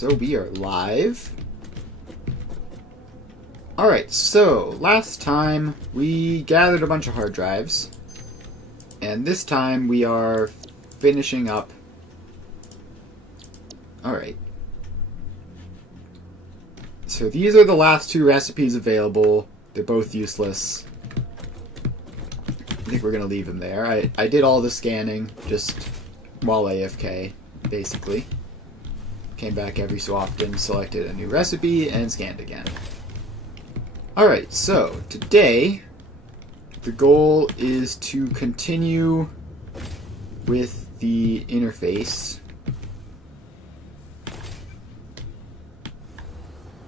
So we are live. Alright, so last time we gathered a bunch of hard drives. And this time we are finishing up. Alright. So these are the last two recipes available. They're both useless. I think we're going to leave them there. I did all the scanning just while AFK, basically. Came back every so often, selected a new recipe, and scanned again. Alright, so today the goal is to continue with the interface,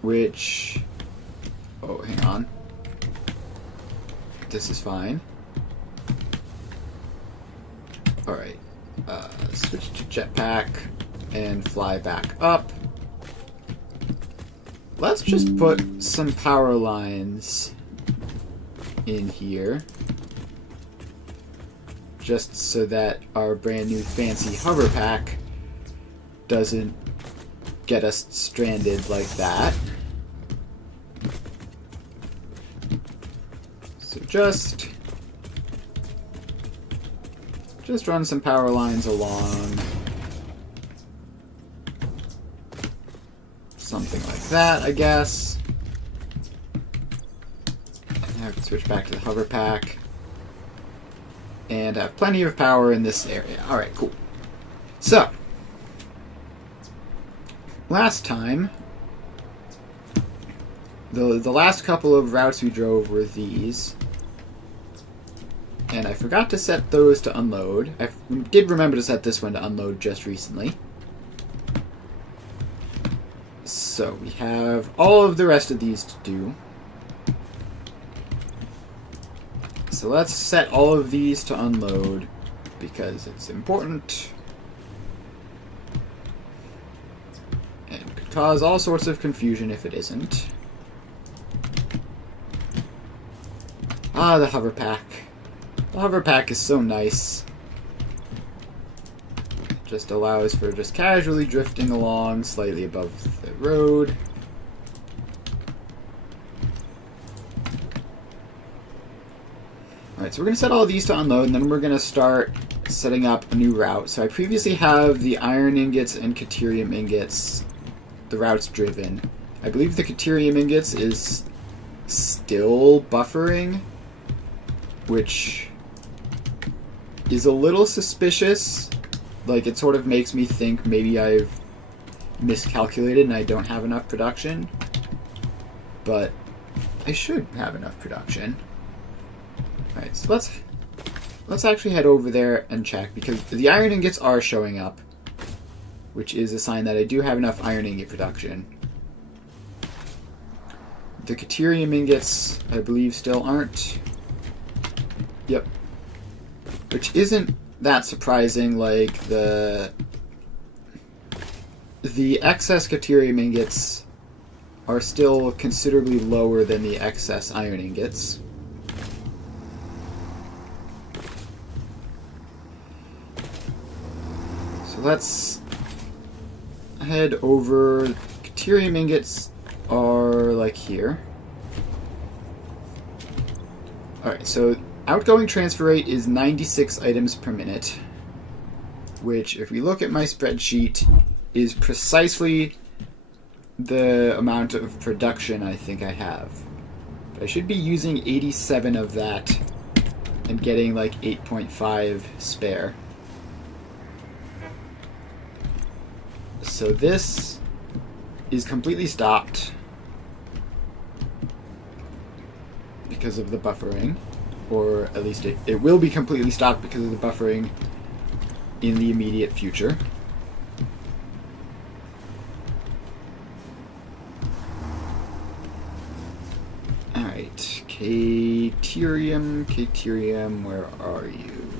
which... oh, hang on. This is fine. Alright, switch to jetpack and fly back up. Let's just put some power lines in here, just so that our brand new fancy hover pack doesn't get us stranded like that. So just run some power lines along. Something like that, I guess. I have to switch back to the hover pack. And have plenty of power in this area. Alright, cool. So, last time, the last couple of routes we drove were these. And I forgot to set those to unload. I did remember to set this one to unload just recently. So we have all of the rest of these to do. So let's set all of these to unload because it's important. And could cause all sorts of confusion if it isn't. Ah, the hover pack. The hover pack is so nice. It just allows for just casually drifting along slightly above the road. Alright, so we're going to set all of these to unload, and then we're going to start setting up a new route. So I previously have the iron ingots and caterium ingots, the routes driven. I believe the caterium ingots is still buffering, which is a little suspicious. Like, it sort of makes me think maybe I've miscalculated and I don't have enough production. But I should have enough production. Alright, so let's actually head over there and check, because the iron ingots are showing up, which is a sign that I do have enough iron ingot production. The caterium ingots, I believe, still aren't. Yep. Which isn't that surprising. Like, the excess caterium ingots are still considerably lower than the excess iron ingots. So let's head over. Caterium ingots are like here. Alright, so outgoing transfer rate is 96 items per minute, which, if we look at my spreadsheet, is precisely the amount of production I think I have. But I should be using 87 of that and getting like 8.5 spare. So this is completely stopped because of the buffering. Or at least it will be completely stopped because of the buffering in the immediate future. Alright, caterium, where are you?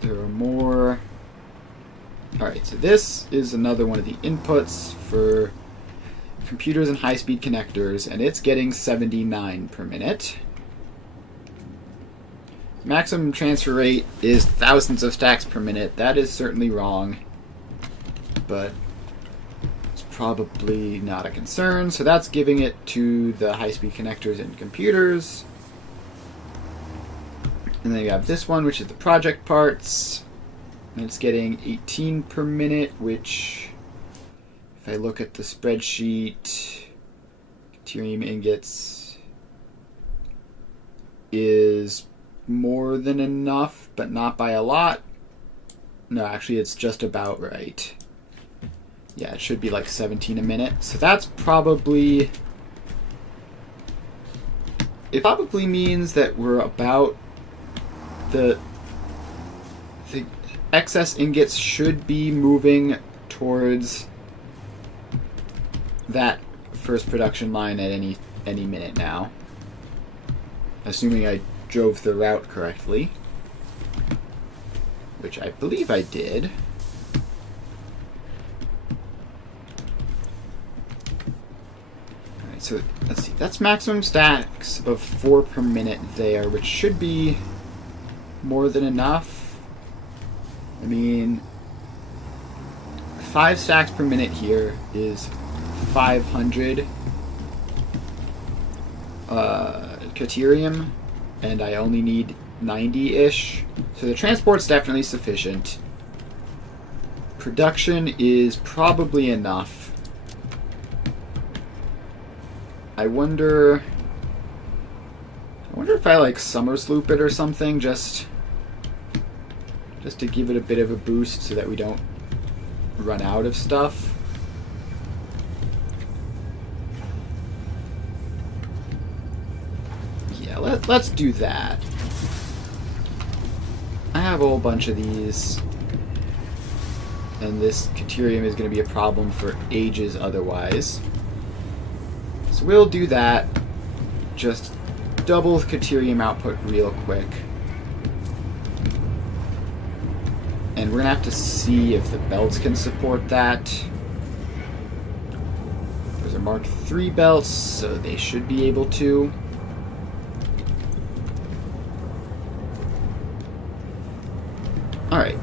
There are more. Alright, so this is another one of the inputs for computers and high-speed connectors, and it's getting 79 per minute. maximum transfer rate is thousands of stacks per minute. That is certainly wrong, but it's probably not a concern. So that's giving it to the high-speed connectors and computers. And then you have this one, which is the project parts. And it's getting 18 per minute, which, if I look at the spreadsheet, deuterium ingots is more than enough, but not by a lot. No, actually, it's just about right. Yeah, it should be like 17 a minute. So that's probably... It probably means that we're about... The excess ingots should be moving towards that first production line at any minute now. Assuming I drove the route correctly, which I believe I did. Alright, so let's see. That's maximum stacks of 4 per minute there, which should be more than enough. I mean, 5 stacks per minute here is 500 deuterium, and I only need 90-ish. So the transport's definitely sufficient. Production is probably enough. I wonder if I like summer sloop it or something, just to give it a bit of a boost so that we don't run out of stuff. Yeah, let's do that. I have a whole bunch of these, and this deuterium is going to be a problem for ages otherwise. So we'll do that. Just double deuterium output real quick. And we're going to have to see if the belts can support that. Those are Mark III belts, so they should be able to. Alright.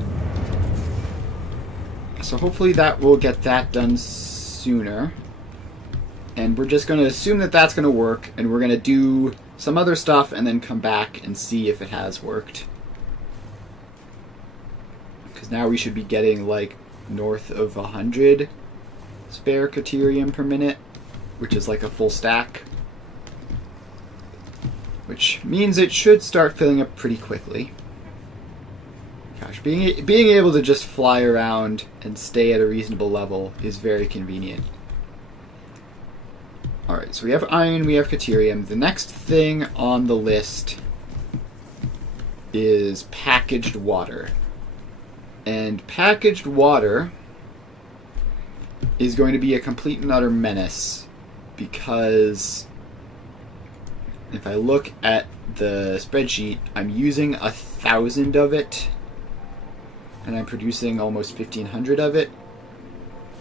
So hopefully that will get that done sooner. And we're just going to assume that that's going to work, and we're going to do some other stuff and then come back and see if it has worked. Because now we should be getting like north of 100 spare deuterium per minute, which is like a full stack. Which means it should start filling up pretty quickly. Gosh, being able to just fly around and stay at a reasonable level is very convenient. Alright, so we have iron, we have deuterium. The next thing on the list is packaged water. And packaged water is going to be a complete and utter menace, because if I look at the spreadsheet, I'm using 1,000 of it, and I'm producing almost 1,500 of it,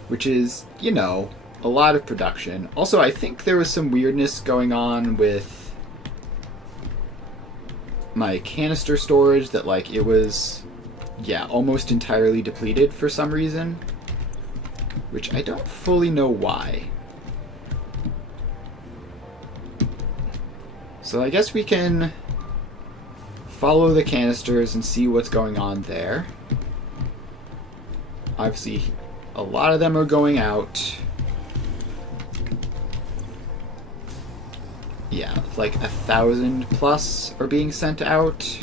which is, you know, a lot of production. Also, I think there was some weirdness going on with my canister storage, that like it was, yeah, almost entirely depleted for some reason, which I don't fully know why. So I guess we can follow the canisters and see what's going on there. Obviously, a lot of them are going out. Yeah, like 1,000 plus are being sent out.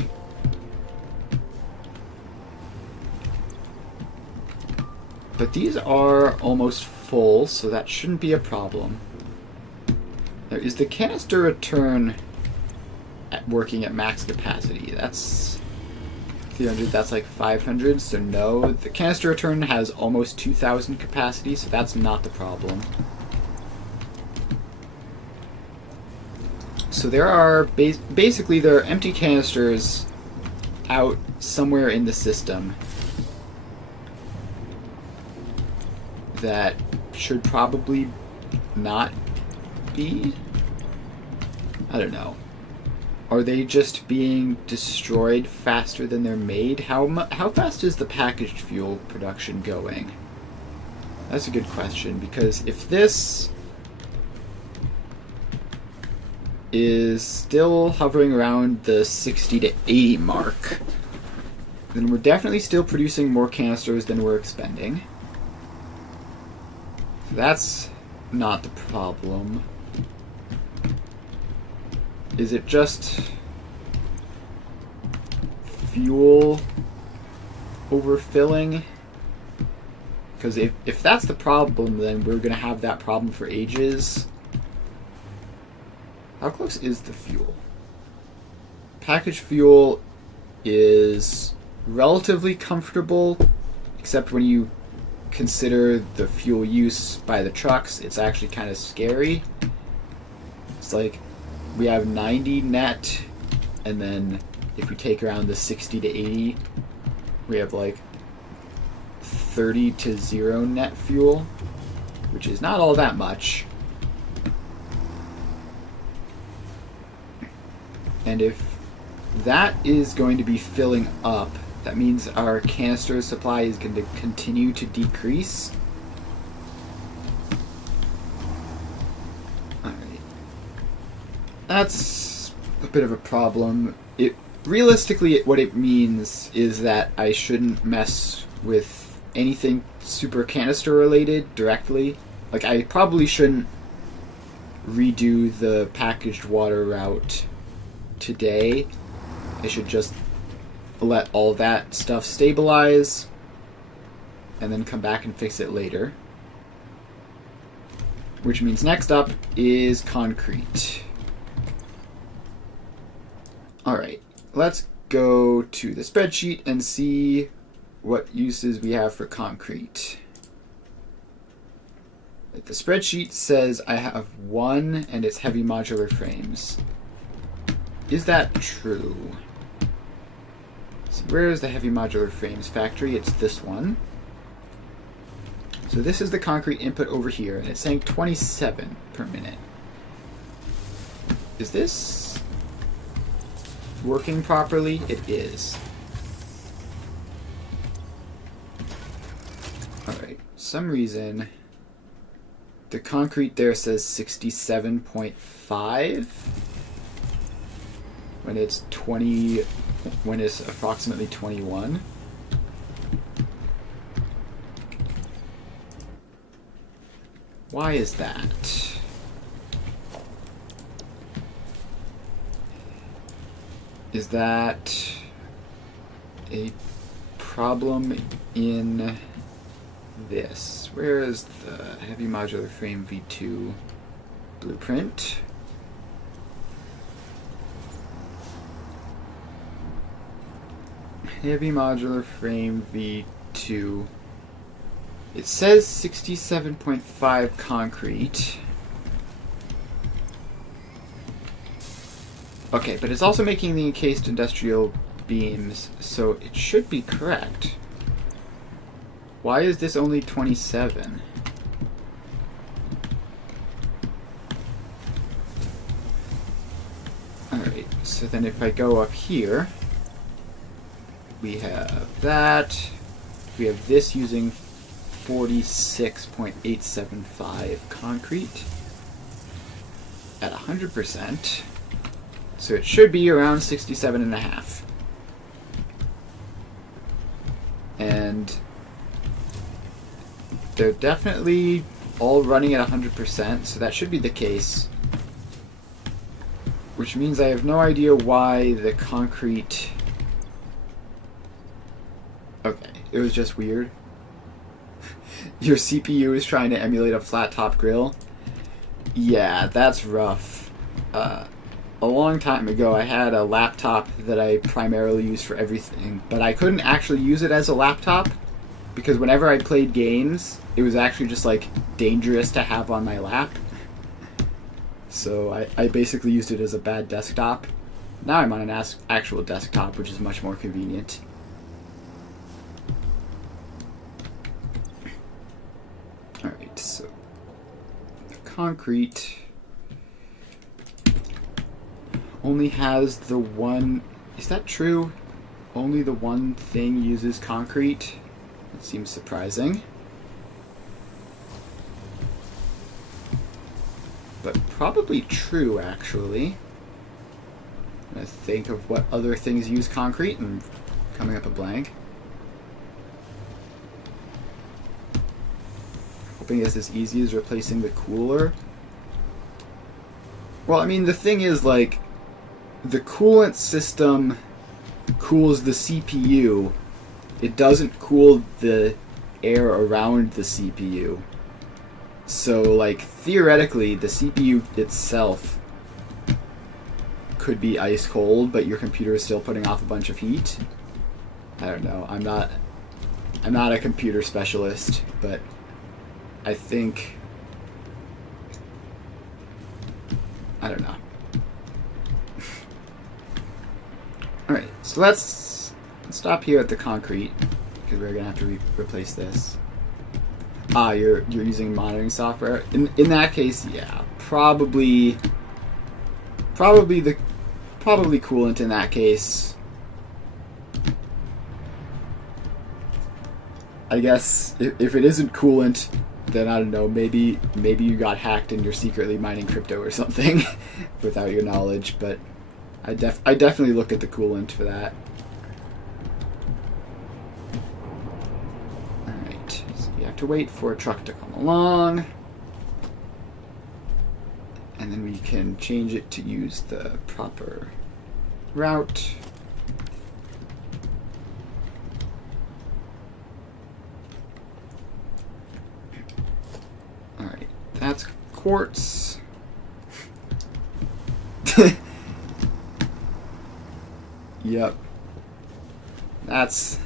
But these are almost full, so that shouldn't be a problem. Now, is the canister return working at max capacity? That's 300, that's like 500, so no. The canister return has almost 2,000 capacity, so that's not the problem. So there are, basically there are empty canisters out somewhere in the system that should probably not be, I don't know. Are they just being destroyed faster than they're made? How fast is the packaged fuel production going? That's a good question, because if this is still hovering around the 60 to 80 mark, then we're definitely still producing more canisters than we're expending. So that's not the problem. Is it just fuel overfilling? Because if that's the problem, then we're going to have that problem for ages. How close is the fuel? Packaged fuel is relatively comfortable, except when you consider the fuel use by the trucks, it's actually kind of scary. It's like we have 90 net, and then if we take around the 60 to 80, we have like 30 to 0 net fuel, which is not all that much. And if that is going to be filling up, that means our canister supply is going to continue to decrease. Alright. That's a bit of a problem. Realistically, what it means is that I shouldn't mess with anything super canister related directly. Like, I probably shouldn't redo the packaged water route today. I should just let all that stuff stabilize and then come back and fix it later. Which means next up is concrete. Alright, let's go to the spreadsheet and see what uses we have for concrete. The spreadsheet says I have one and it's heavy modular frames. Is that true? So where is the heavy modular frames factory? It's this one. So this is the concrete input over here, and it's saying 27 per minute. Is this working properly? It is. Alright, for some reason the concrete there says 67.5 when it's approximately 21. Why is that? Is that a problem in this? Where is the heavy modular frame V2 blueprint? Heavy modular frame V2. It says 67.5 concrete. Okay, but it's also making the encased industrial beams, so it should be correct. Why is this only 27? Alright, so then if I go up here, we have that. We have this using 46.875 concrete at 100%. So it should be around 67.5. And they're definitely all running at 100%, so that should be the case. Which means I have no idea why the concrete... Okay, it was just weird. Your CPU is trying to emulate a flat top grill. Yeah, that's rough. A long time ago, I had a laptop that I primarily used for everything, but I couldn't actually use it as a laptop because whenever I played games, it was actually just like dangerous to have on my lap. So I basically used it as a bad desktop. Now I'm on an actual desktop, which is much more convenient. Alright, so the concrete only has the one... Is that true? Only the one thing uses concrete? That seems surprising. But probably true, actually. I'm going to think of what other things use concrete and coming up a blank. Hoping it's as easy as replacing the cooler. Well, I mean, the thing is, like, the coolant system cools the CPU. It doesn't cool the air around the CPU. So, like, theoretically, the CPU itself could be ice cold, but your computer is still putting off a bunch of heat. I don't know. I'm not a computer specialist, but I think... I don't know. Alright, so let's stop here at the concrete, because we're going to have to replace this. Ah, you're using monitoring software. In that case, yeah, probably coolant in that case. I guess if it isn't coolant, then I don't know. Maybe you got hacked and you're secretly mining crypto or something without your knowledge. But I definitely look at the coolant for that. To wait for a truck to come along, and then we can change it to use the proper route. Alright, that's quartz. Yep. That's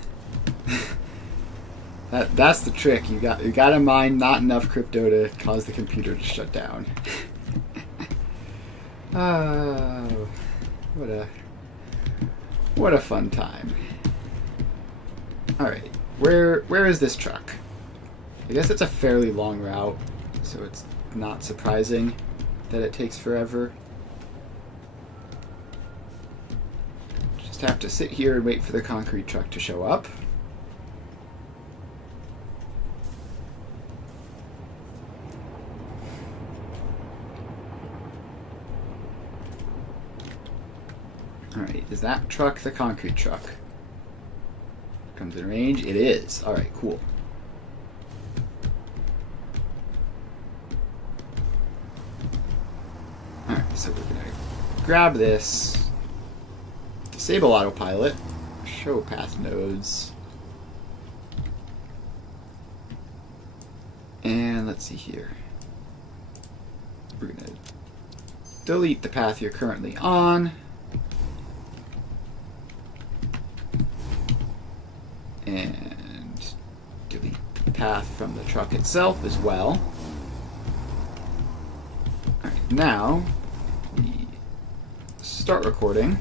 the trick. You gotta mine not enough crypto to cause the computer to shut down. Oh, what a fun time. All right, where is this truck? I guess it's a fairly long route, so it's not surprising that it takes forever. Just have to sit here and wait for the concrete truck to show up. Alright, is that truck the concrete truck? Comes in range? It is. Alright, cool. Alright, so we're going to grab this, disable autopilot, show path nodes, and let's see here. We're going to delete the path you're currently on. And delete the path from the truck itself as well. Alright, now we start recording.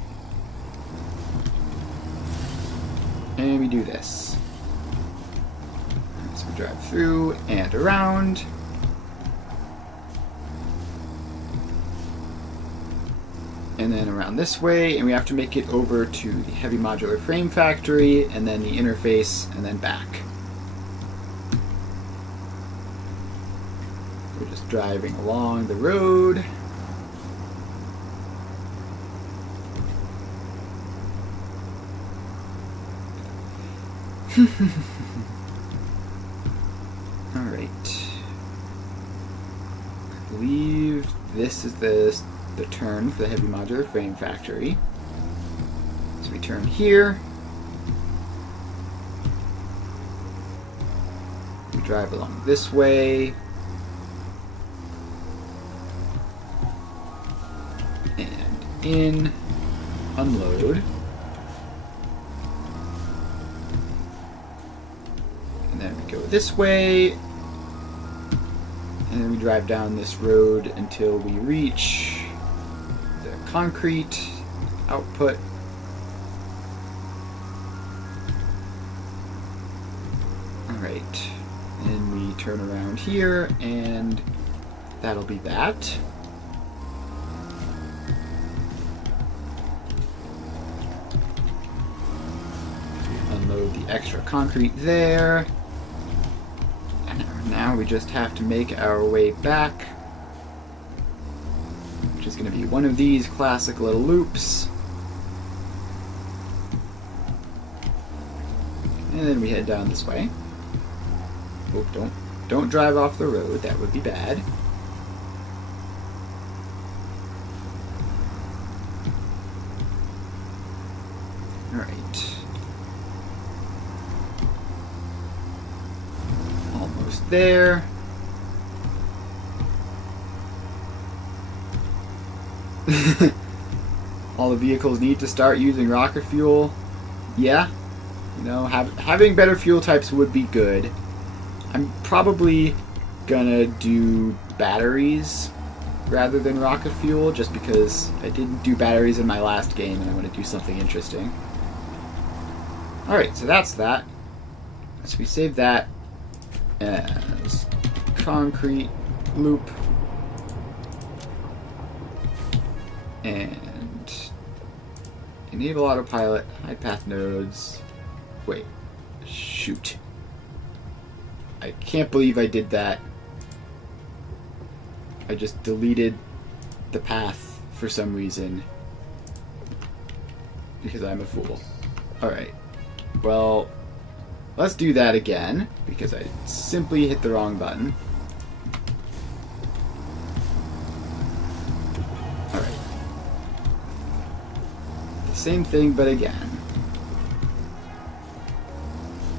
And we do this. So we drive through and around. And then around this way, and we have to make it over to the heavy modular frame factory, and then the interface, and then back. We're just driving along the road. Alright. I believe this is the turn for the heavy modular frame factory. So we turn here. We drive along this way. And in, unload. And then we go this way. And then we drive down this road until we reach concrete output. Alright, and we turn around here, and that'll be that. the extra concrete there. And now we just have to make our way back, which is going to be one of these classic little loops. And then we head down this way. Oh, don't drive off the road. That would be bad. All right. Almost there. All the vehicles need to start using rocket fuel. Yeah. You know, having better fuel types would be good. I'm probably gonna do batteries rather than rocket fuel, just because I didn't do batteries in my last game and I want to do something interesting. Alright, so that's that. So we save that as concrete loop. And enable autopilot, hide path nodes. Wait, shoot. I can't believe I did that. I just deleted the path for some reason. Because I'm a fool. Alright. Well, let's do that again, because I simply hit the wrong button. Alright. Same thing, but again.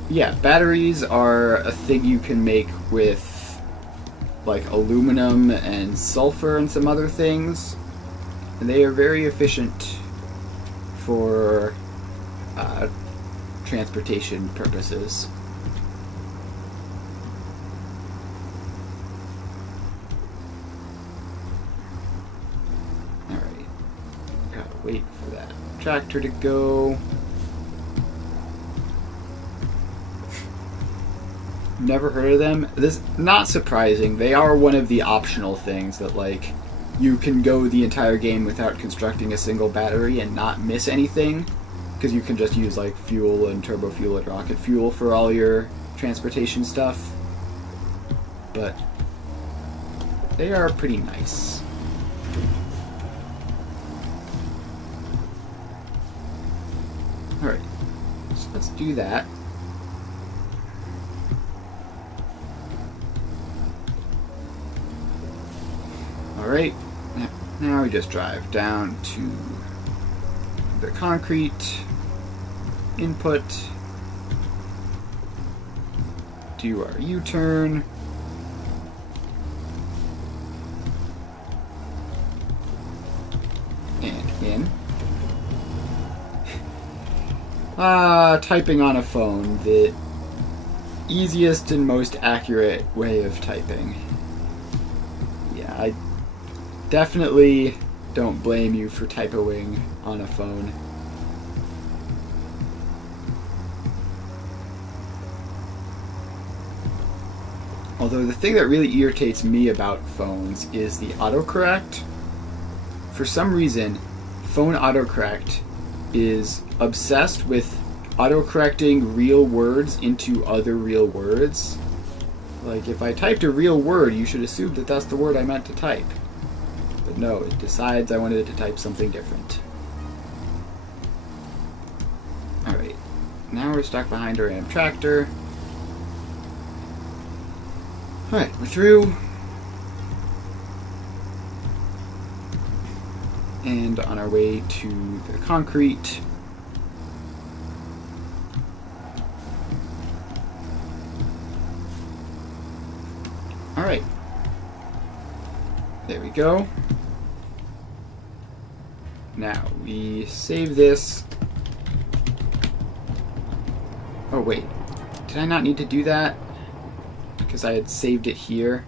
Yeah, batteries are a thing you can make with, like, aluminum and sulfur and some other things. And they are very efficient for transportation purposes. Alright. Gotta wait for that tractor to go. Never heard of them. This not surprising. They are one of the optional things that, like, you can go the entire game without constructing a single battery and not miss anything, because you can just use, like, fuel and turbo fuel and rocket fuel for all your transportation stuff. But they are pretty nice. Alright, so let's do that. Alright, now we just drive down to the concrete input, do our U-turn, and in. Typing on a phone, the easiest and most accurate way of typing. Yeah, I definitely don't blame you for typoing on a phone. Although the thing that really irritates me about phones is the autocorrect. For some reason, phone autocorrect is obsessed with autocorrecting real words into other real words. Like, if I typed a real word, you should assume that that's the word I meant to type. But no, it decides I wanted it to type something different. Alright, now we're stuck behind our Ram tractor. Alright, we're through. And on our way to the concrete. Alright. There we go. Now, we save this. Oh, wait. Did I not need to do that? Because I had saved it here?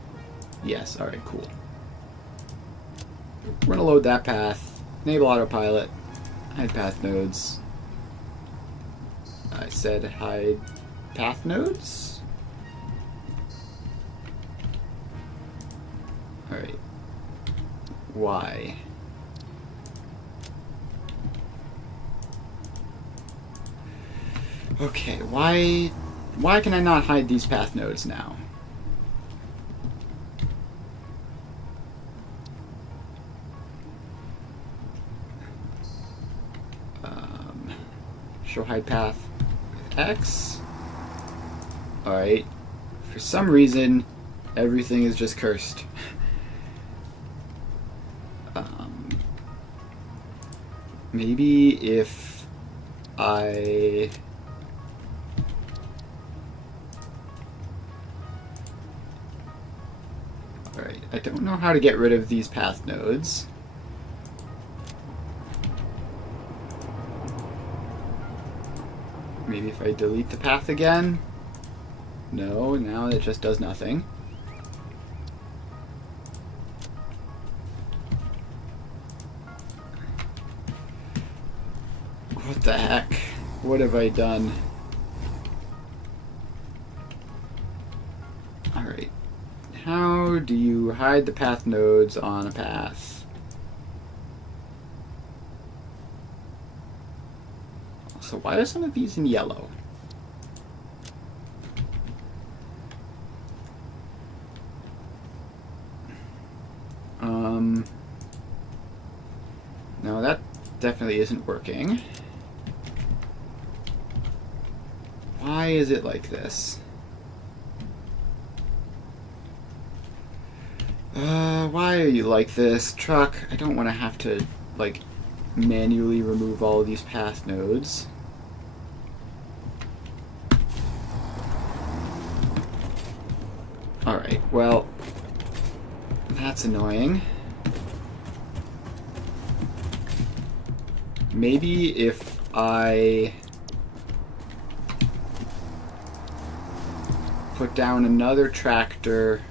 Yes, alright, cool. We're going to load that path. Enable autopilot. Hide path nodes. I said hide path nodes? Alright. Why? Okay, why can I not hide these path nodes now? Show hide path with X. Alright. For some reason, everything is just cursed. Maybe if I... Alright, I don't know how to get rid of these path nodes. Maybe if I delete the path again? No, now it just does nothing. What the heck? What have I done? Alright. How do you hide the path nodes on a path? So why are some of these in yellow? No, that definitely isn't working. Why is it like this? Why are you like this, truck? I don't want to have to, like, manually remove all of these path nodes. Alright, well, that's annoying. Maybe if I put down another tractor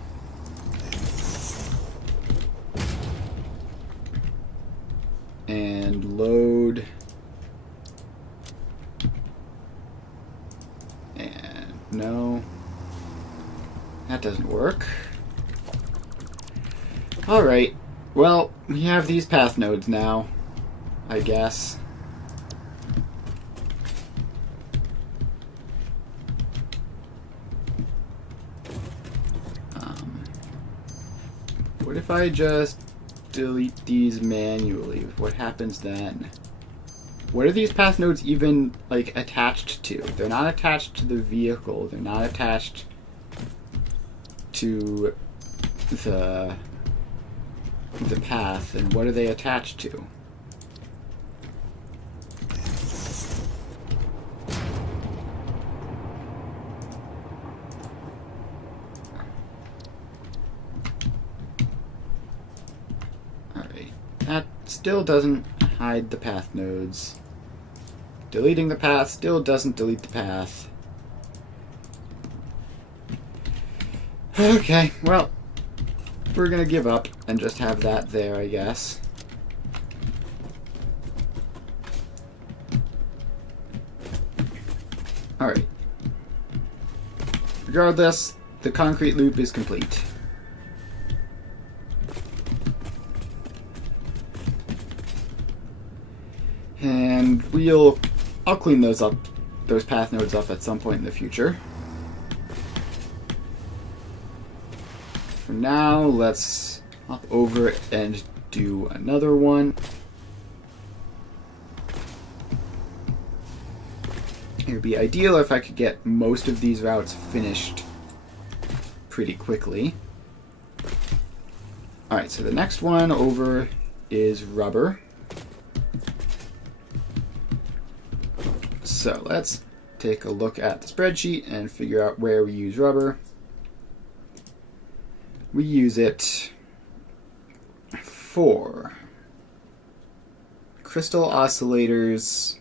and load and no, that doesn't work. Alright, well, we have these path nodes now, I guess. What if I just delete these manually? What happens then? What are these path nodes even, like, attached to? They're not attached to the vehicle. They're not attached to the path. And what are they attached to? That still doesn't hide the path nodes. Deleting the path still doesn't delete the path. Okay, well, we're gonna give up and just have that there, I guess. Alright. Regardless, the concrete loop is complete. And I'll clean those path nodes up at some point in the future. For now, let's hop over and do another one. It would be ideal if I could get most of these routes finished pretty quickly. Alright, so the next one over is rubber. So let's take a look at the spreadsheet and figure out where we use rubber. We use it for crystal oscillators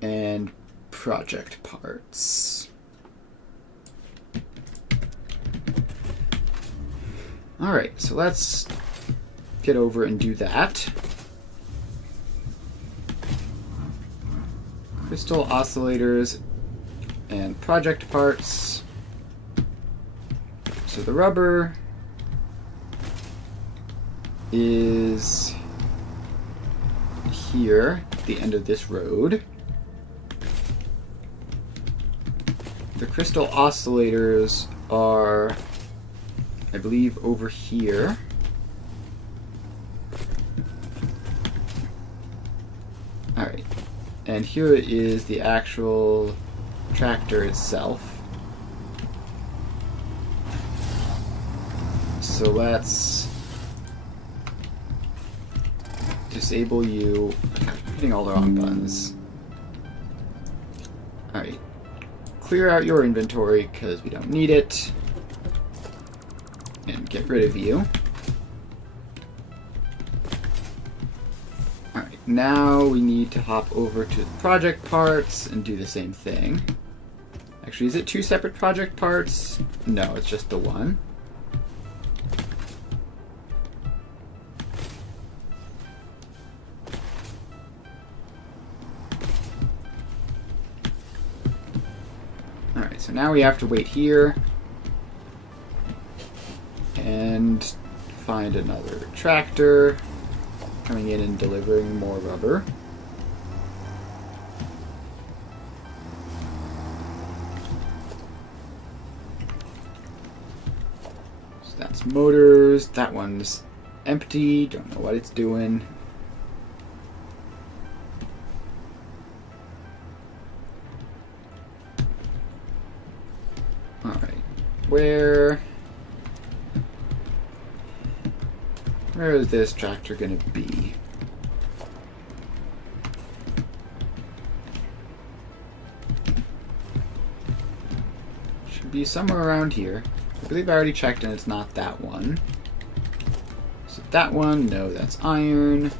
and project parts. Alright, so let's get over and do that. Crystal oscillators and project parts. So the rubber is here at the end of this road. the crystal oscillators are, I believe, over here. Alright. And here is the actual tractor itself. So let's disable you. I'm hitting all the wrong buttons. Alright. Clear out your inventory because we don't need it. And get rid of you. Alright, now we need to hop over to the project parts and do the same thing. Actually, is it two separate project parts? No, it's just the one. Alright, so now we have to wait here and find another tractor coming in and delivering more rubber. So that's motors. That one's empty. Don't know what it's doing. Alright. Where is this tractor gonna be? Should be somewhere around here. I believe I already checked and it's not that one. So that one, no, that's iron.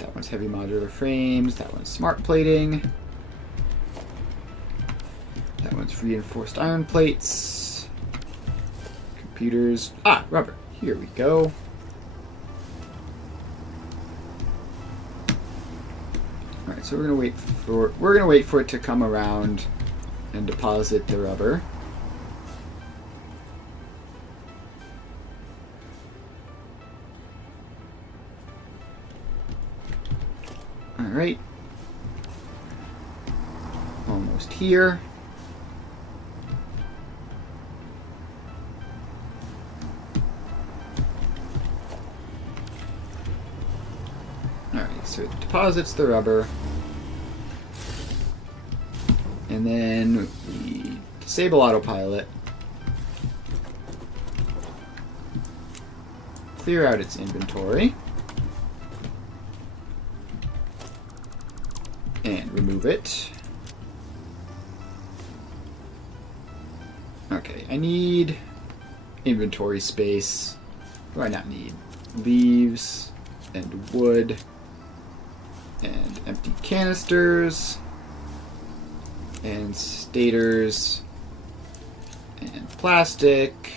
That one's heavy modular frames. That one's smart plating. That one's reinforced iron plates. Computers. Ah, rubber. Here we go. Alright, so we're gonna wait for it to come around and deposit the rubber. Alright. Almost here. Alright, so it deposits the rubber. And then we disable autopilot. Clear out its inventory. And remove it. Okay, I need inventory space. What do I not need? Leaves and wood and empty canisters and stators and plastic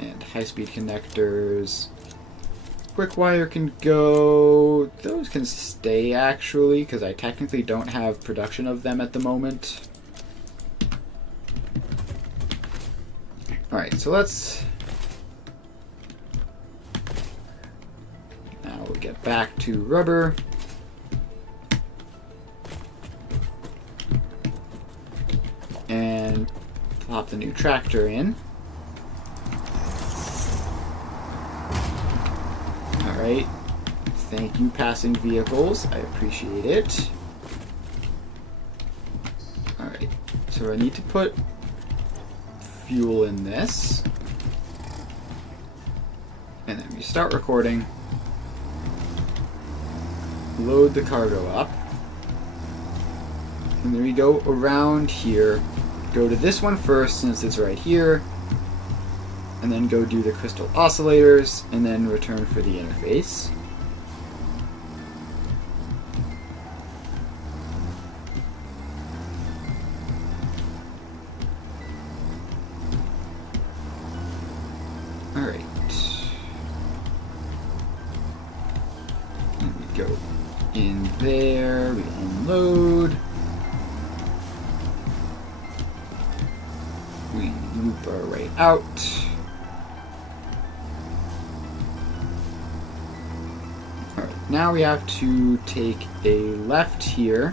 and high-speed connectors. Quick wire can go. Those can stay, actually, because I technically don't have production of them at the moment. Alright, so let's... Now we'll get back to rubber. And plop the new tractor in. Alright. Thank you, passing vehicles. I appreciate it. Alright. So I need to put fuel in this. And then we start recording. Load the cargo up. And then we go around here. Go to this one first since it's right here. And then go do the crystal oscillators, and then return for the interface. Alright. And we go in there, we unload. We loop our way out. Now we have to take a left here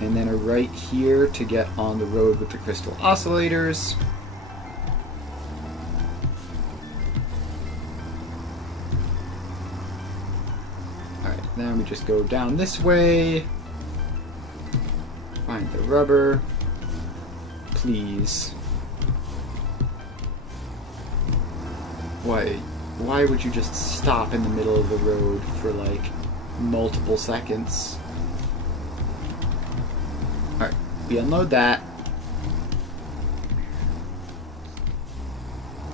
and then a right here to get on the road with the crystal oscillators. Alright, then we just go down this way. Find the rubber. Please. Why would you just stop in the middle of the road for like multiple seconds? Alright, we unload that.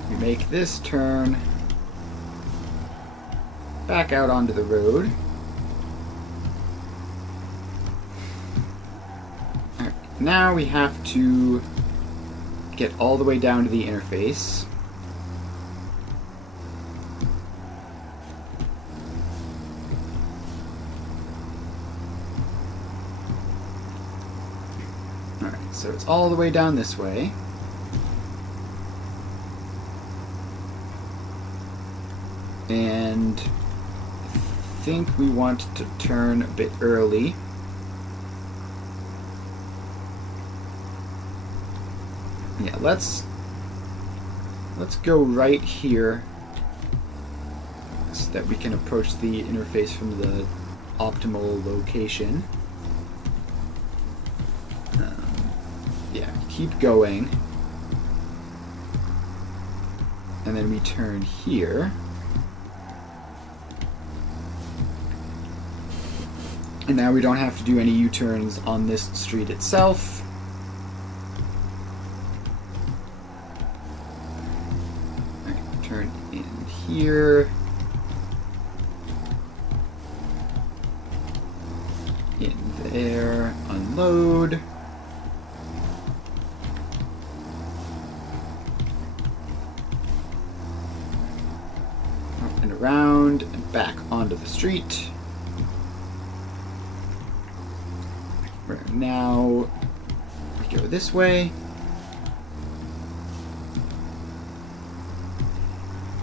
We make this turn back out onto the road. Alright, now we have to get all the way down to the interface. So it's all the way down this way. And I think we want to turn a bit early. Yeah, let's go right here so that we can approach the interface from the optimal location. Yeah, keep going. And then we turn here. And now we don't have to do any U-turns on this street itself. Alright, turn in here. In there, unload. And around and back onto the street. Right, now we go this way.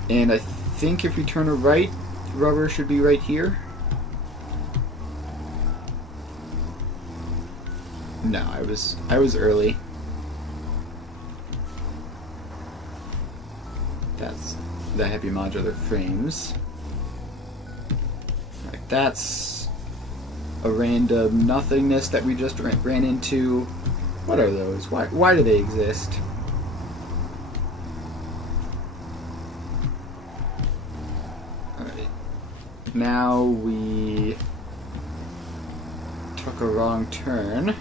And I think if we turn a right, rubber should be right here. No, I was early. That's the heavy modular frames. Right, that's a random nothingness that we just ran into. What are those? Why do they exist? Alright. Now we took a wrong turn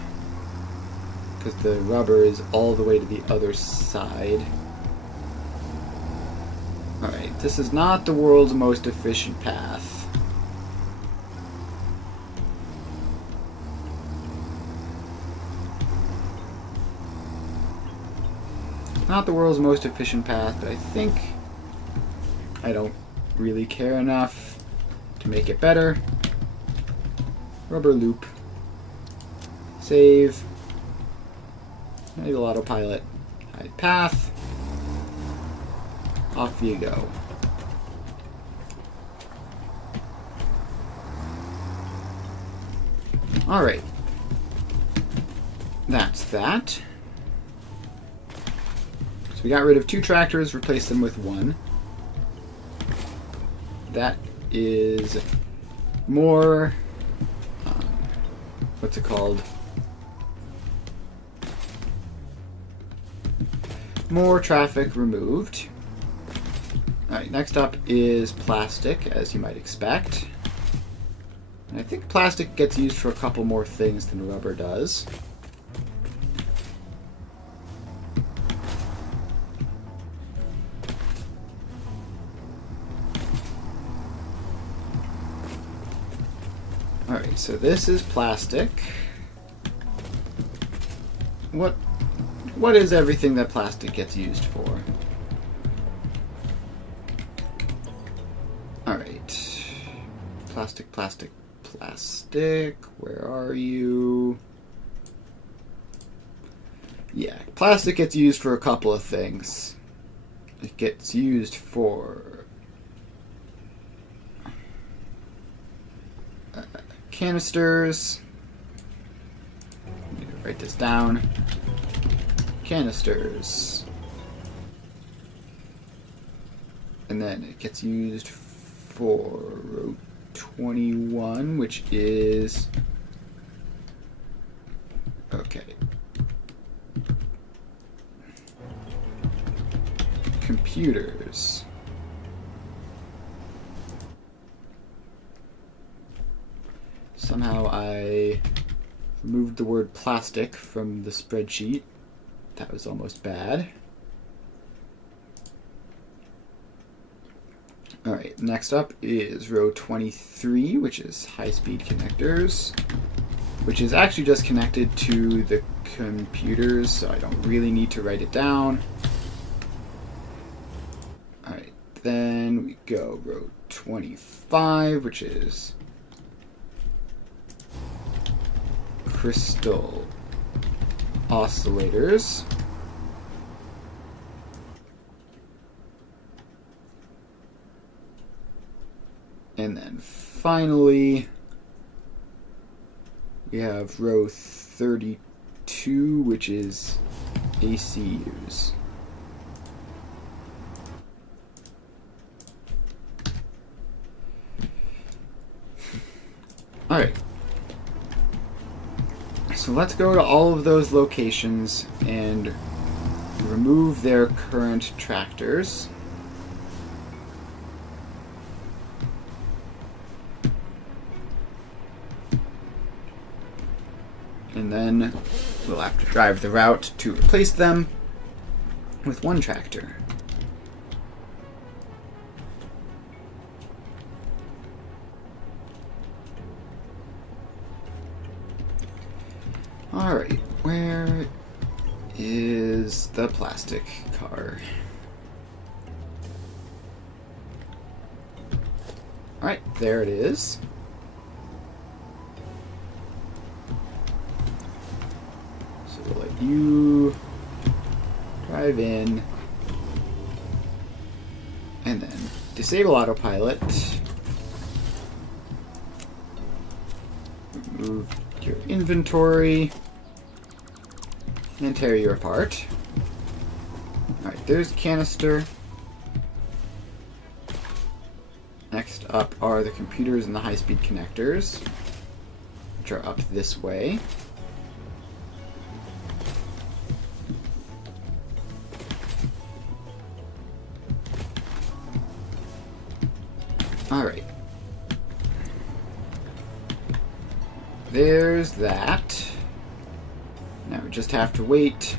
because the rubber is all the way to the other side. Alright, this is not the world's most efficient path. Not the world's most efficient path, but I think I don't really care enough to make it better. Rubber loop. Save. Enable autopilot. Hide path. Off you go. Alright. That's that. So we got rid of 2 tractors, replaced them with 1. That is more, what's it called? More traffic removed. Alright, next up is plastic, as you might expect. And I think plastic gets used for a couple more things than rubber does. Alright, so this is plastic. What is everything that plastic gets used for? Alright. Plastic, plastic, plastic. Where are you? Yeah, plastic gets used for a couple of things. It gets used for canisters, write this down. Canisters. And then it gets used for row 21, which is... Okay. Computers. Somehow I removed the word plastic from the spreadsheet. That was almost bad. Alright, next up is row 23, which is high-speed connectors, which is actually just connected to the computers, so I don't really need to write it down. Alright, then we go row 25, which is crystal oscillators. And then finally, we have row 32, which is ACUs. Alright. So let's go to all of those locations and remove their current tractors. And then we'll have to drive the route to replace them with one tractor. Alright, where is the plastic car? Alright, there it is. So we'll let you drive in and then disable autopilot. Remove your inventory and tear you apart. Alright, there's the canister. Next up are the computers and the high-speed connectors, which are up this way. Alright. There's that. Now we just have to wait.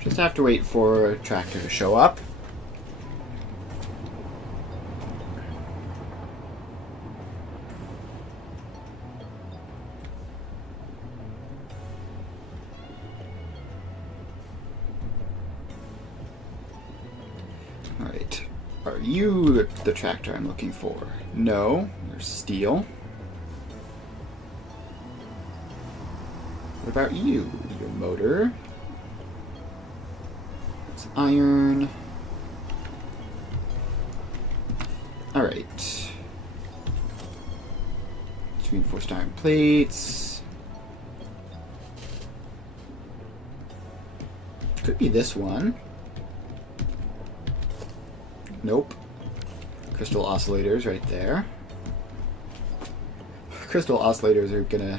Just have to wait for a tractor to show up. Alright. Are you the tractor I'm looking for? No. You're steel. What about you? Your motor. It's iron. Alright. Reinforced iron plates. Could be this one. Nope. Crystal oscillators right there. Crystal oscillators are gonna...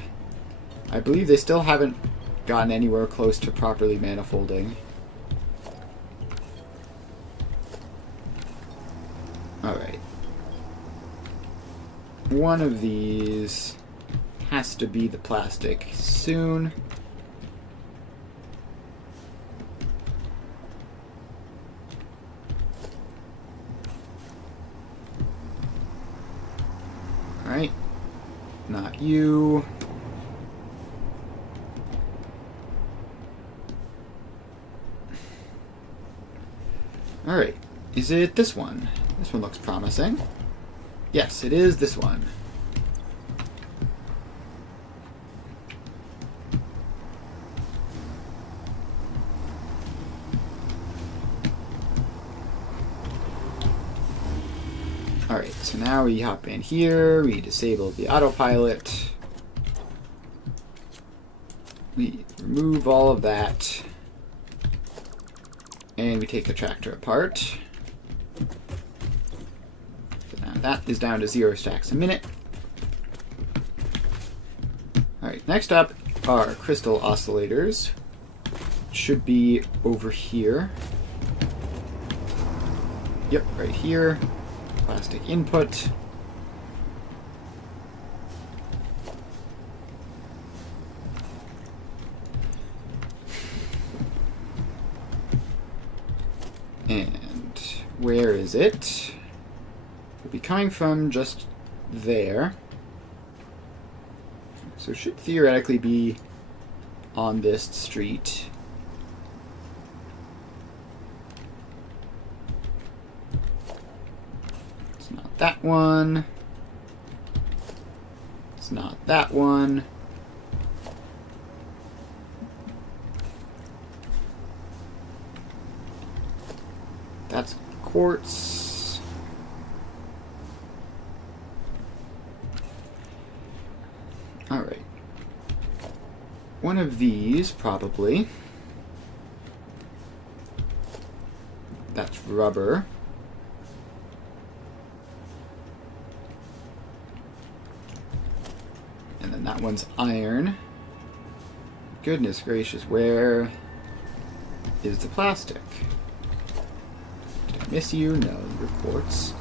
I believe they still haven't gotten anywhere close to properly manifolding. Alright. One of these has to be the plastic soon. Alright. Not you. Alright, is it this one? This one looks promising. Yes, it is this one. Alright, so now we hop in here, we disable the autopilot. remove all of that. And we take the tractor apart. So now that is down to 0 stacks a minute. Alright, next up are crystal oscillators. Should be over here. Yep, right here. Plastic input. And where is it? It'll be coming from just there. So it should theoretically be on this street. It's not that one. It's not that one. That's quartz. Alright. One of these, probably. That's rubber. And then that one's iron. Goodness gracious, where is the plastic? Miss you? No, you're quartz.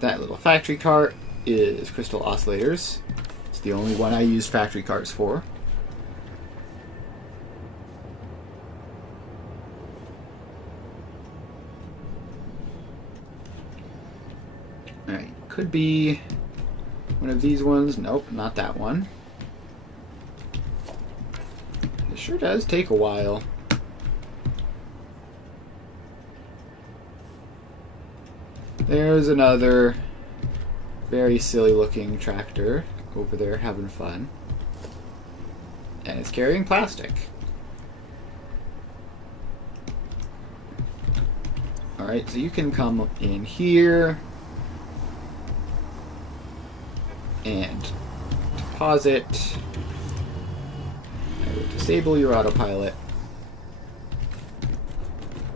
That little factory cart is crystal oscillators. It's the only one I use factory carts for. Alright, could be one of these ones. Nope, not that one. It sure does take a while. There's another very silly looking tractor over there having fun. And it's carrying plastic. Alright, so you can come in here and deposit. I will disable your autopilot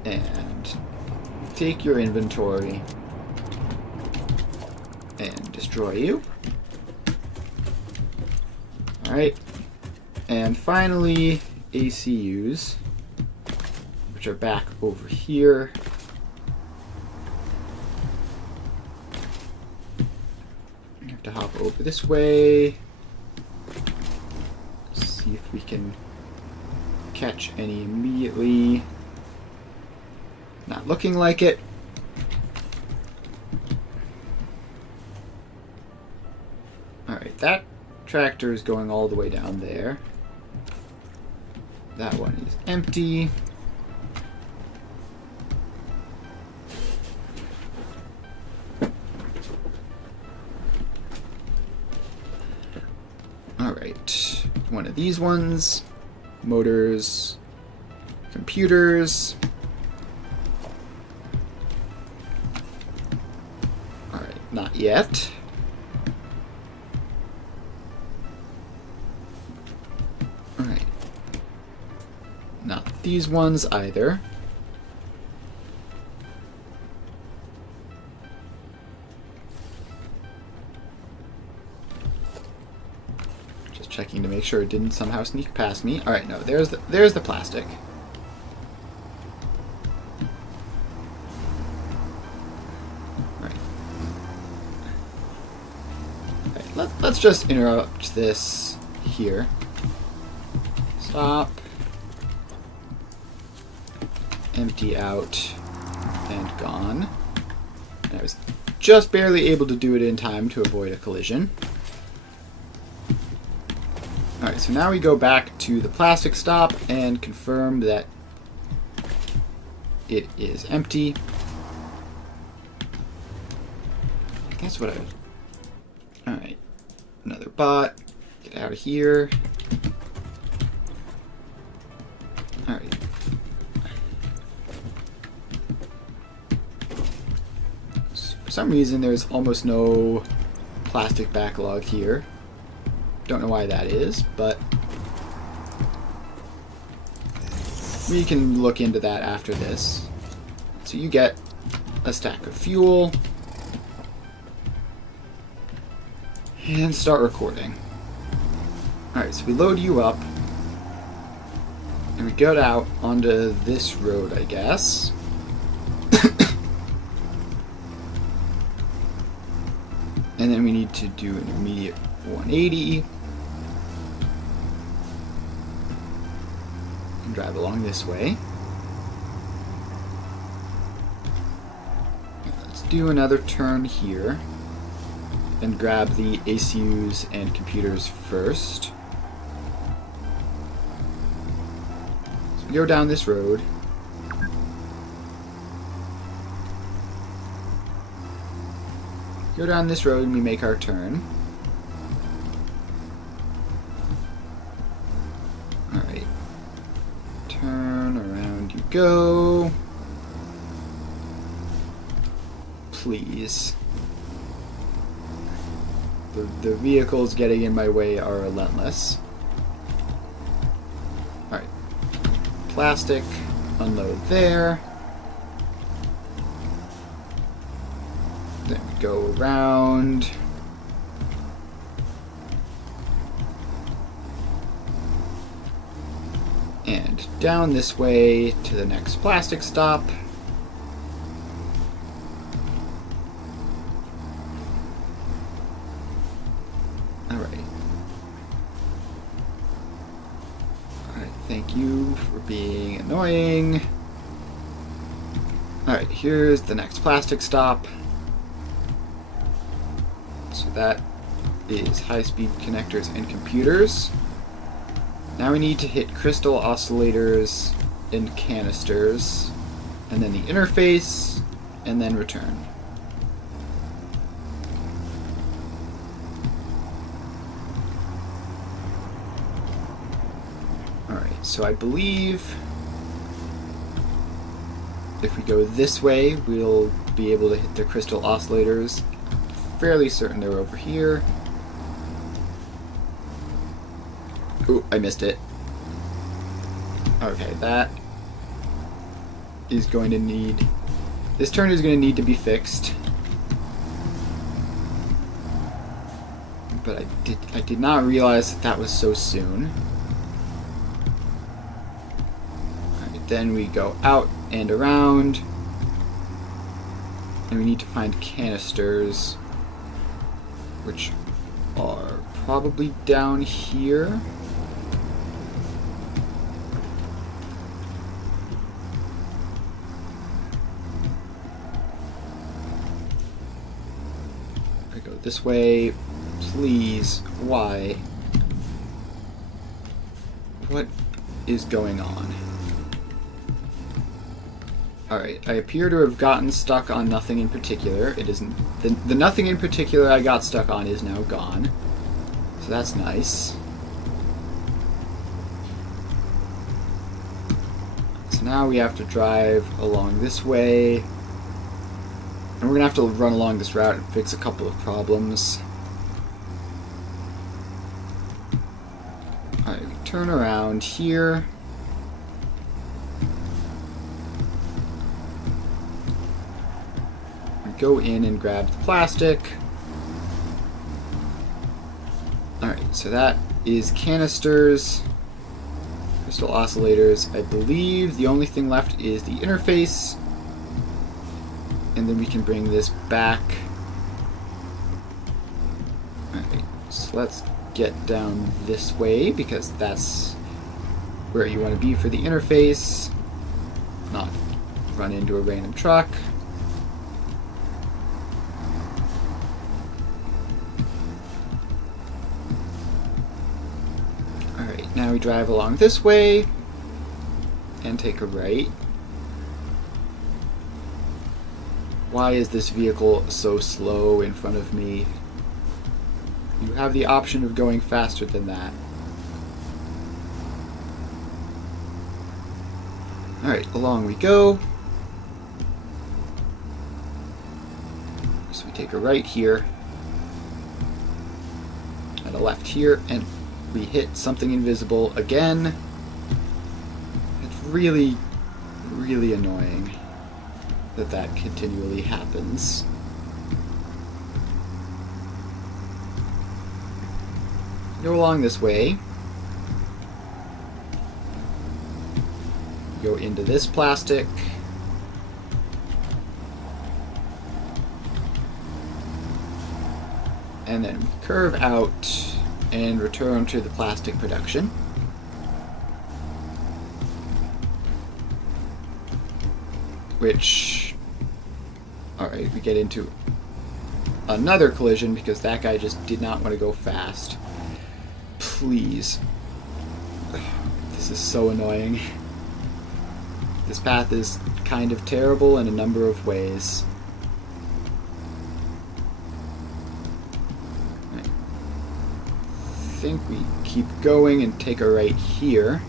and take your inventory and destroy you. Alright. And finally, ACUs, which are back over here. I have to hop over this way. See if we can catch any immediately. Not looking like it. Alright, that tractor is going all the way down there. That one is empty. Alright, one of these ones. Motors, computers. Alright, not yet. Alright. Not these ones either. Just checking to make sure it didn't somehow sneak past me. Alright, no, there's the plastic. Alright. Let's just interrupt this here. Stop. Empty out. And gone. And I was just barely able to do it in time to avoid a collision. Alright, so now we go back to the plastic stop and confirm that it is empty. That's what I was... Alright. Another bot. Get out of here. Alright. For some reason, there's almost no plastic backlog here. Don't know why that is, but we can look into that after this. So you get a stack of fuel and start recording. Alright, so we load you up and we go out onto this road, I guess. And then we need to do an immediate 180 and drive along this way. Let's do another turn here and grab the ACUs and computers first. So we go down this road. Go down this road and we make our turn. Alright. Turn around you go. Please. The vehicles getting in my way are relentless. Alright. Plastic. Unload there. Then we go around. And down this way to the next plastic stop. Alright. Alright, thank you for being annoying. Alright, here's the next plastic stop. So that is high-speed connectors and computers. Now we need to hit crystal oscillators and canisters, and then the interface, and then return. Alright, so I believe if we go this way, we'll be able to hit the crystal oscillators. Fairly certain they're over here. Ooh, I missed it. Okay, that is going to need... This turn is going to need to be fixed. But I did not realize that was so soon. Alright, then we go out and around. And we need to find canisters, which are probably down here. I go this way, please. Why? What is going on? Alright, I appear to have gotten stuck on nothing in particular. It isn't... The nothing in particular I got stuck on is now gone. So that's nice. So now we have to drive along this way. And we're going to have to run along this route and fix a couple of problems. Alright, we turn around here. Go in and grab the plastic. Alright, so that is canisters, crystal oscillators. I believe the only thing left is the interface. And then we can bring this back. Alright, so let's get down this way because that's where you want to be for the interface. Not run into a random truck. Now we drive along this way and take a right. Why is this vehicle so slow in front of me? You have the option of going faster than that. Alright, along we go. So we take a right here at a left here, and we hit something invisible again. It's really, really annoying that that continually happens. Go along this way. Go into this plastic. And then curve out and return to the plastic production. Which, alright, we get into another collision because that guy just did not want to go fast. Please. This is so annoying. This path is kind of terrible in a number of ways. I think we keep going and take a right here.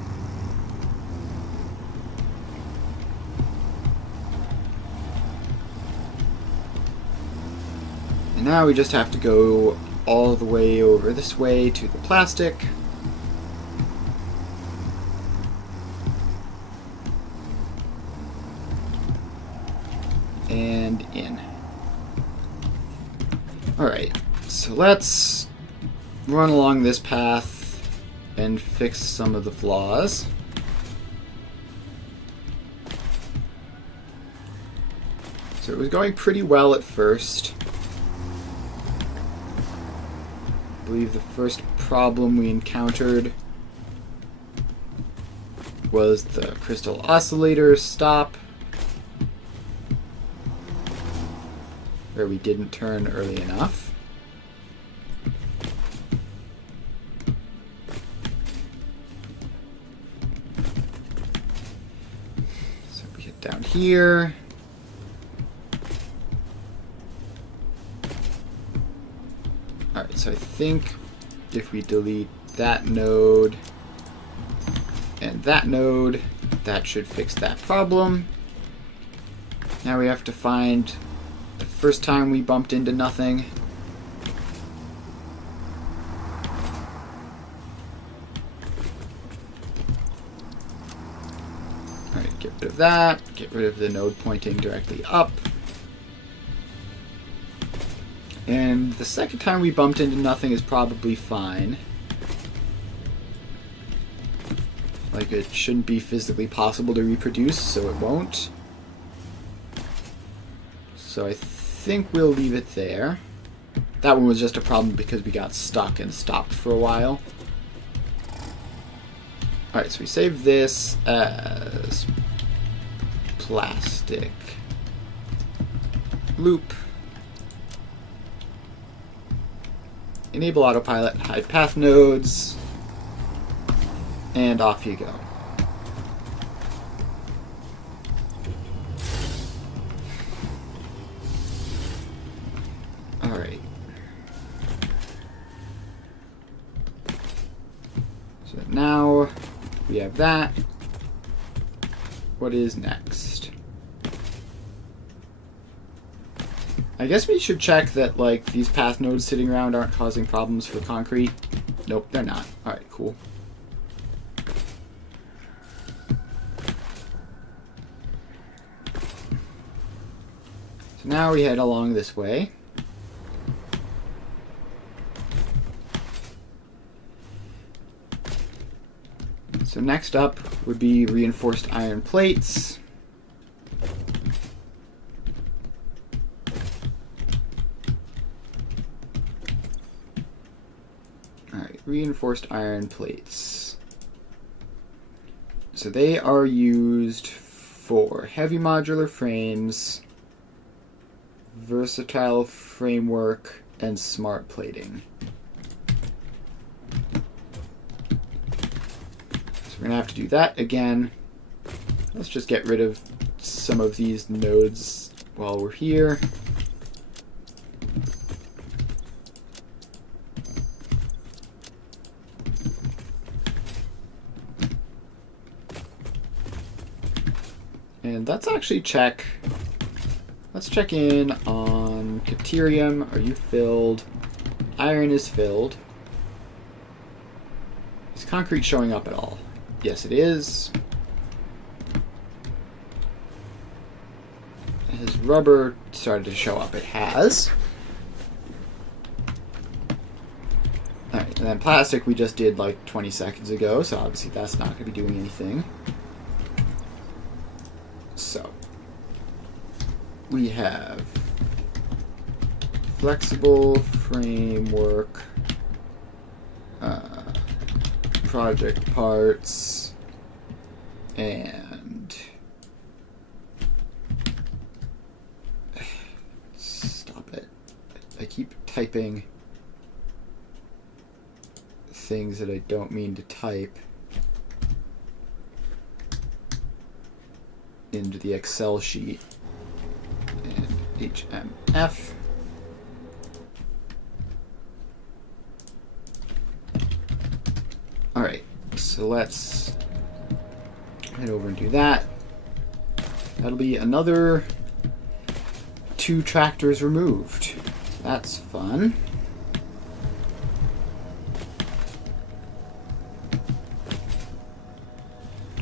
And now we just have to go all the way over this way to the plastic. And in. Alright, so let's run along this path and fix some of the flaws. So it was going pretty well at first. I believe the first problem we encountered was the crystal oscillator stop, where we didn't turn early enough. So we hit down here. Alright, so I think if we delete that node and that node, that should fix that problem. Now we have to find the first time we bumped into nothing. Alright, get rid of that. Get rid of the node pointing directly up. And the second time we bumped into nothing is probably fine. Like, it shouldn't be physically possible to reproduce, so it won't. So I think we'll leave it there. That one was just a problem because we got stuck and stopped for a while. Alright, so we save this as plastic loop. Enable autopilot, hide path nodes, and off you go. Alright. So now we have that. What is next? I guess we should check that, like, these path nodes sitting around aren't causing problems for concrete. Nope, they're not. Alright, cool. So now we head along this way. So next up would be reinforced iron plates. Reinforced iron plates. So they are used for heavy modular frames, versatile framework, and smart plating. So we're gonna have to do that again. Let's just get rid of some of these nodes while we're here. And let's actually check. Let's check in on Caterium. Are you filled? Iron is filled. concrete showing up at all? Yes, it is. Has rubber started to show up? It has. Alright, and then plastic we just did like 20 seconds ago, so obviously that's not going to be doing anything. So, we have flexible framework, project parts, and stop it. I keep typing things that I don't mean to type into the Excel sheet. And HMF. Alright, so let's head over and do that. That'll be another 2 tractors removed. That's fun.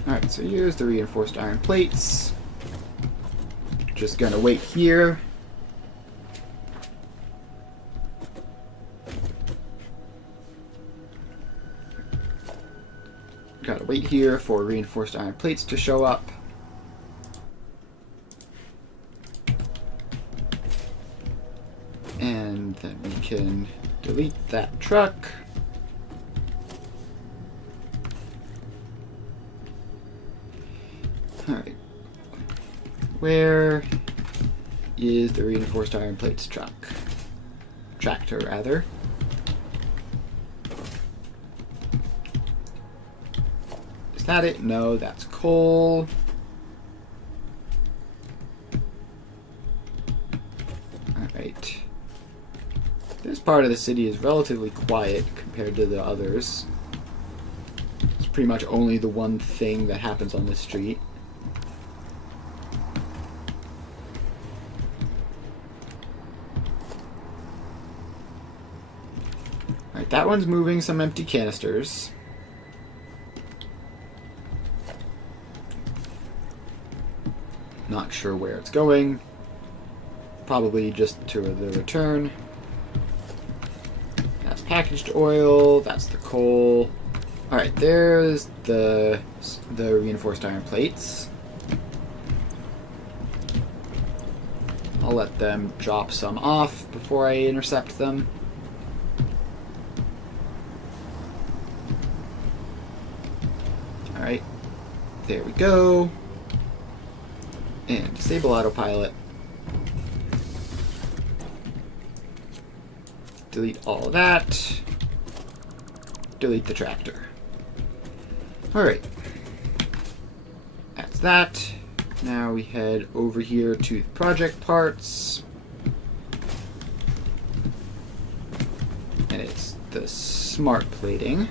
Alright, so here's the reinforced iron plates. Just gonna wait here. Gotta wait here for reinforced iron plates to show up. And then we can delete that truck. Alright. Where is the reinforced iron plates truck? Tractor, rather. Is that it? No, that's coal. Alright. This part of the city is relatively quiet compared to the others. It's pretty much only the one thing that happens on this street. Alright, that one's moving some empty canisters. Not sure where it's going. Probably just to the return. That's packaged oil. That's the coal. Alright, there's the reinforced iron plates. I'll let them drop some off before I intercept them. Alright, there we go. And disable autopilot. Delete all of that. Delete the tractor. Alright. That's that. Now we head over here to the project parts. And it's the smart plating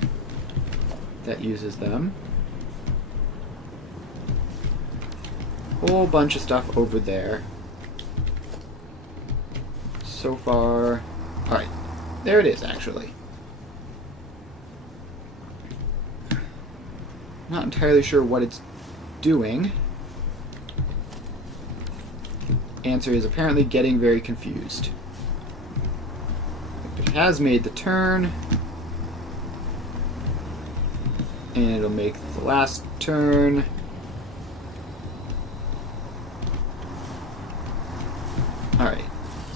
that uses them. Whole bunch of stuff over there. So far... Alright, there it is, actually. Not entirely sure what it's doing. Answer is apparently getting very confused. It has made the turn. And it'll make the last turn. Alright,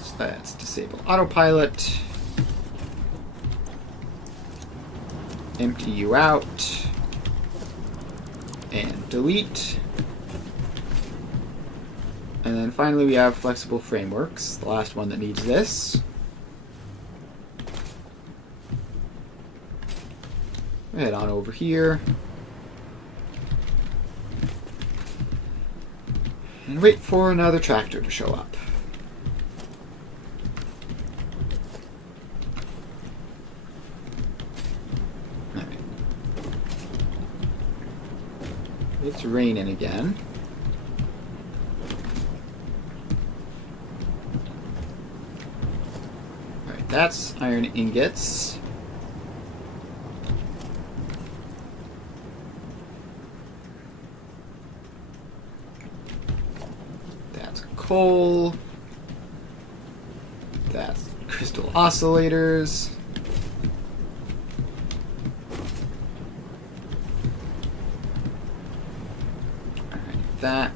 so let's disable autopilot. Empty you out. And delete. And then finally we have flexible frameworks, the last one that needs this. Head on over here. And wait for another tractor to show up. Alright. It's raining again. Alright, that's iron ingots. coal. That's crystal oscillators. Alright, that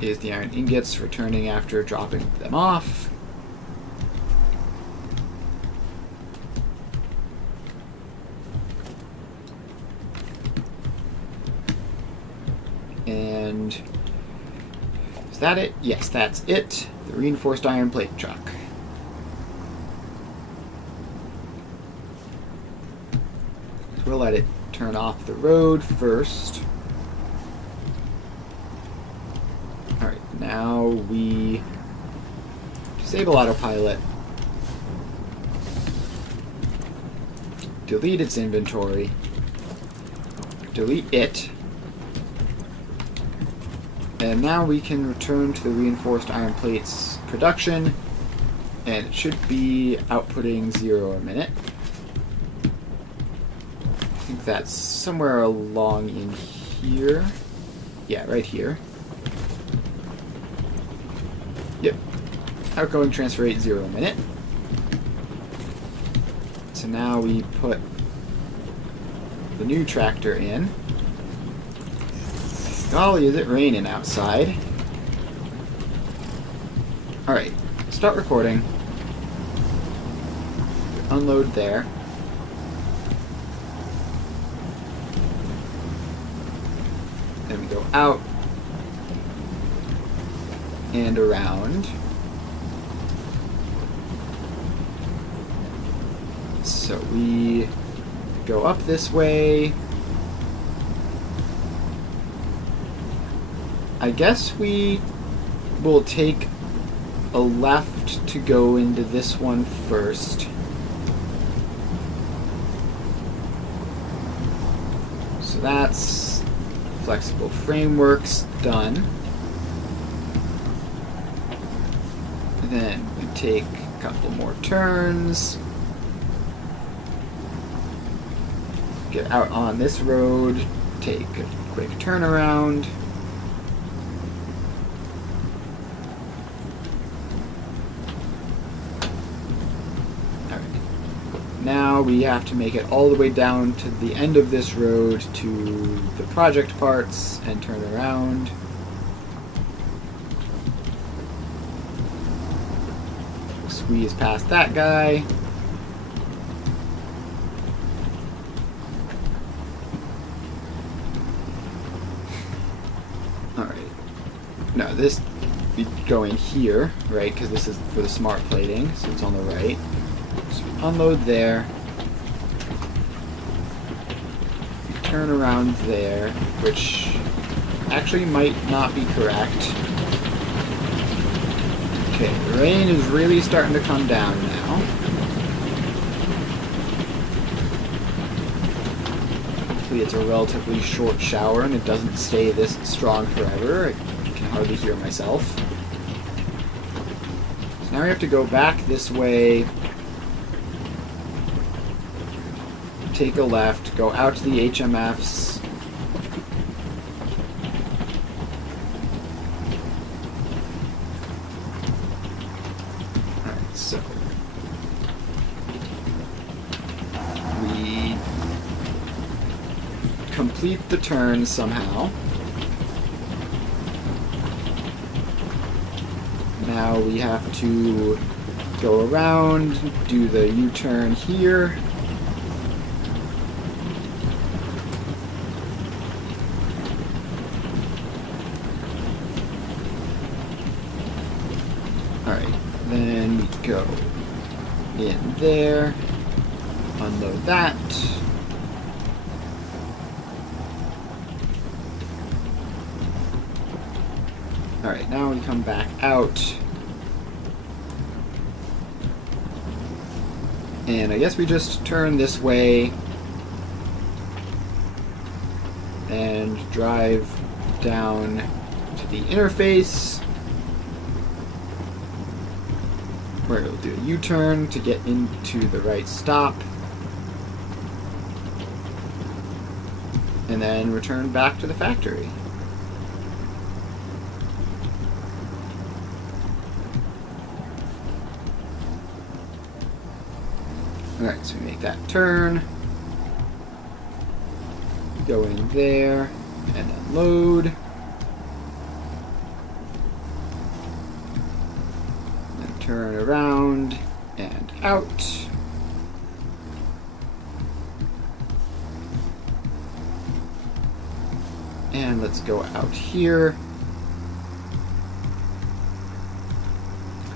is the iron ingots returning after dropping them off. And is that it? Yes, that's it. The reinforced iron plate truck. So we'll let it turn off the road first. Alright, now we disable autopilot. Delete its inventory. Delete it. And now we can return to the reinforced iron plates production, and it should be outputting 0 a minute. I think that's somewhere along in here. Yeah, right here. Yep. Outgoing transfer rate 0 a minute. So now we put the new tractor in. Golly, is it raining outside? Alright, start recording. Unload there. Then we go out and around. So we go up this way. I guess we will take a left to go into this one first. So that's flexible frameworks done. Then we take a couple more turns. Get out on this road, take a quick turnaround. Now we have to make it all the way down to the end of this road to the project parts and turn around. Squeeze past that guy. Alright. No, this we go in here, right? Because this is for the smart plating, so it's on the right. So we unload there, turn around there, which actually might not be correct. Okay, the rain is really starting to come down now. Hopefully it's a relatively short shower and it doesn't stay this strong forever. I can hardly hear myself. So now we have to go back this way. Take a left, go out to the HMFs. Alright, so we complete the turn somehow. Now we have to go around, do the U-turn here. Then we go in there, unload that. Alright, now we come back out. And I guess we just turn this way and drive down to the interface, where it'll do a U-turn to get into the right stop, and then return back to the factory. Alright, so we make that turn. Go in there, and then load. Then turn around and out. And let's go out here.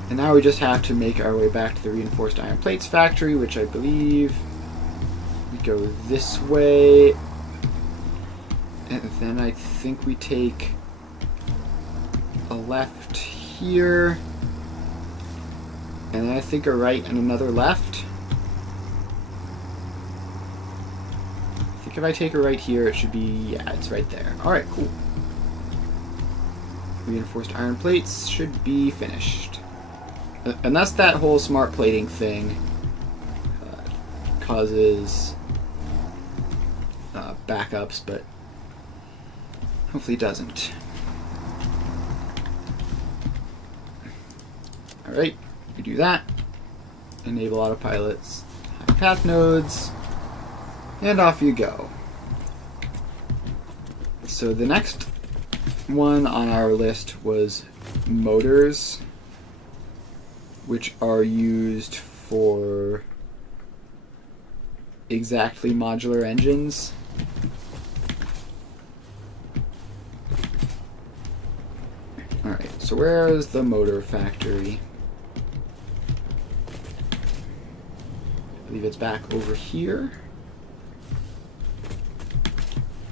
And now we just have to make our way back to the reinforced iron plates factory, which I believe we go this way. And then I think we take a left here. And then I think a right and another left. I think if I take a right here, it should be, yeah, it's right there. Alright, cool. Reinforced iron plates should be finished. Unless that whole smart plating thing causes backups, but hopefully it doesn't. Alright, we do that. Enable autopilots, high path nodes, and off you go. So the next one on our list was motors, which are used for exactly modular engines. Alright, so where is the motor factory? I believe it's back over here.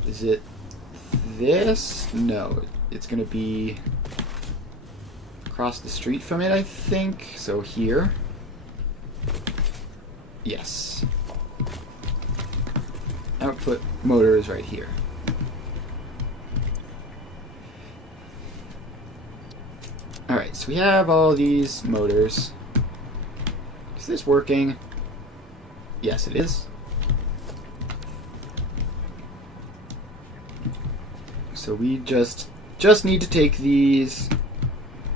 Is it this? No, it's going to be across the street from it, I think. So here. Yes. Output motor is right here. Alright, so we have all these motors. Is this working? Yes, it is. So we just need to take these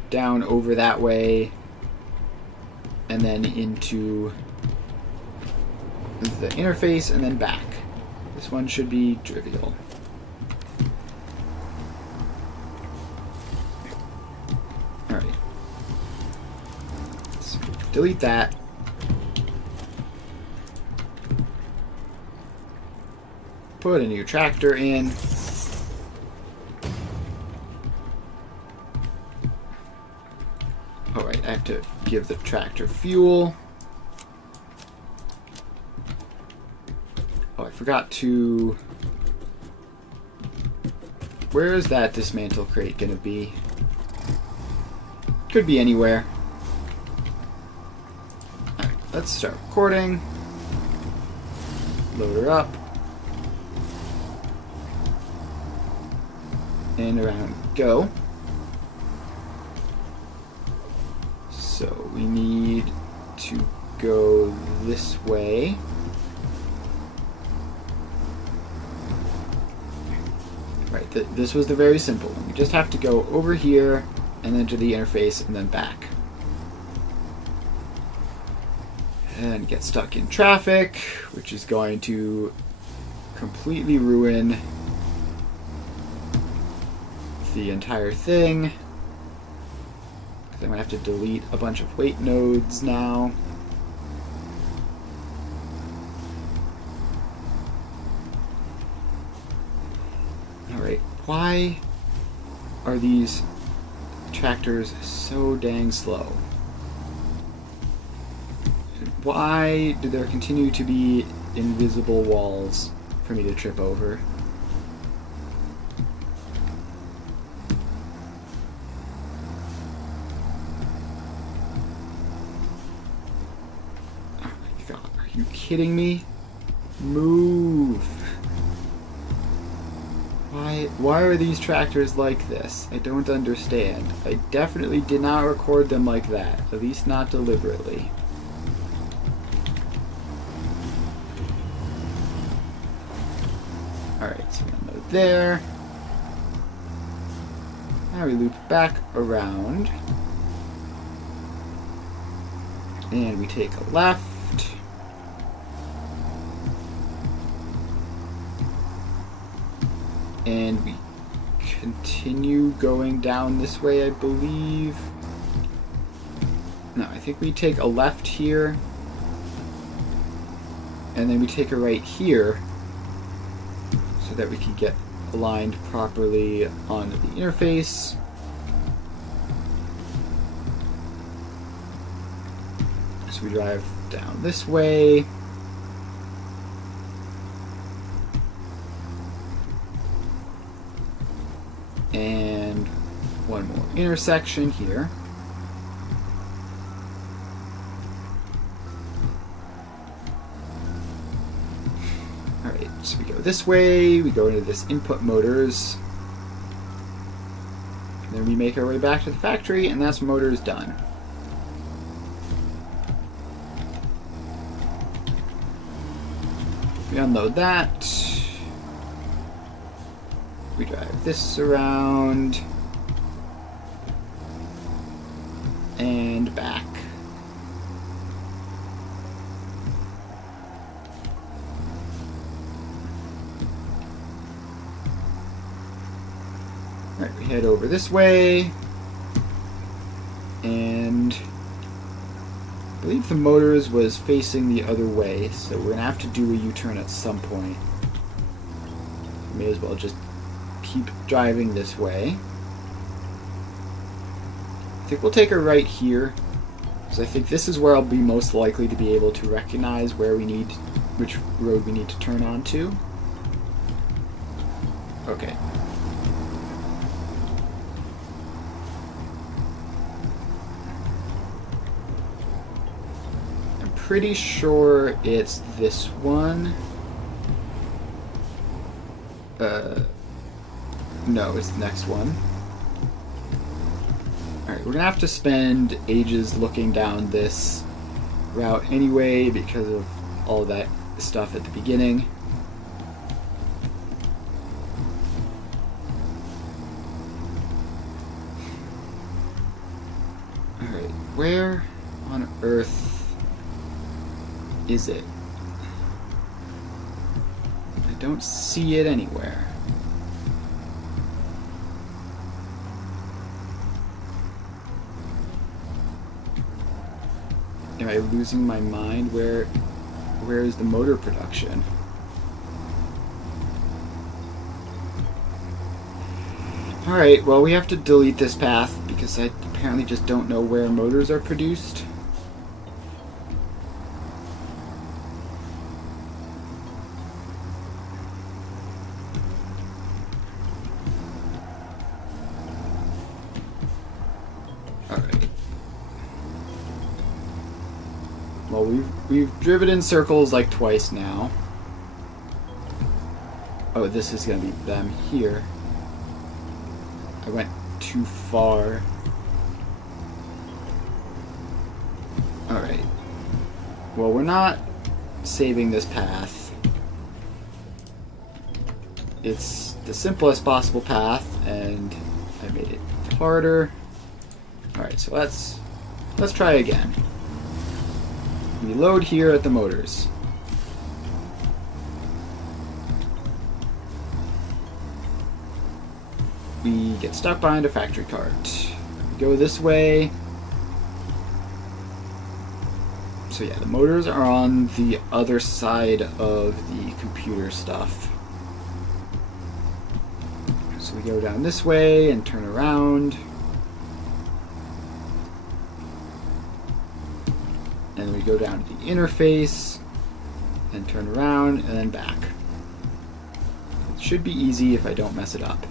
down over that way and then into the interface and then back. This one should be trivial. Alright. So delete that. Put a new tractor in. Alright, I have to give the tractor fuel. Oh, I forgot to... Where is that dismantle crate gonna be? Could be anywhere. Alright, let's start recording. Load her up. And around go. So we need to go this way. Right, this was the very simple one. We just have to go over here and then to the interface and then back. And get stuck in traffic, which is going to completely ruin the entire thing. I'm going to have to delete a bunch of weight nodes now. Alright, why are these tractors so dang slow? Why do there continue to be invisible walls for me to trip over? You kidding me? Move! Why are these tractors like this? I don't understand. I definitely did not record them like that. At least not deliberately. Alright, so we unload there. Now we loop back around. And we take a left. And we continue going down this way, I believe. No, I think we take a left here. And then we take a right here so that we can get aligned properly on the interface. So we drive down this way. And one more intersection here. Alright, so we go this way, we go into this input motors. And then we make our way back to the factory, and that's motors done. We unload that. We drive this around. And back. Alright, we head over this way. And I believe the motors was facing the other way, so we're going to have to do a U-turn at some point. May as well just keep driving this way. I think we'll take a right here, because I think this is where I'll be most likely to be able to recognize where we need, which road we need to turn onto. Okay. I'm pretty sure it's this one. No, it's the next one. Alright, we're gonna have to spend ages looking down this route anyway because of all that stuff at the beginning. Alright, where on earth is it? I don't see it anywhere. Am I losing my mind? Where is the motor production? Alright, well we have to delete this path because I apparently just don't know where motors are produced. Well, we've driven in circles like twice now. Oh, this is gonna be them here. I went too far. Alright. Well, we're not saving this path. It's the simplest possible path, and I made it harder. Alright, so let's try again. We load here at the motors. We get stuck behind a factory cart. We go this way. So yeah, the motors are on the other side of the computer stuff. So we go down this way and turn around. And we go down to the interface and turn around and then back. It should be easy if I don't mess it up.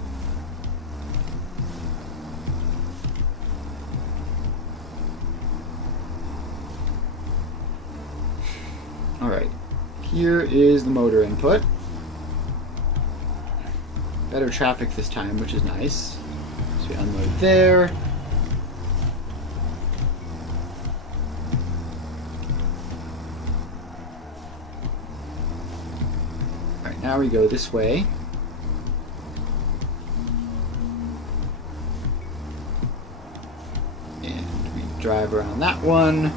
Alright, here is the motor input. Better traffic this time, which is nice. So we unload there. Alright, now we go this way. And we drive around that one.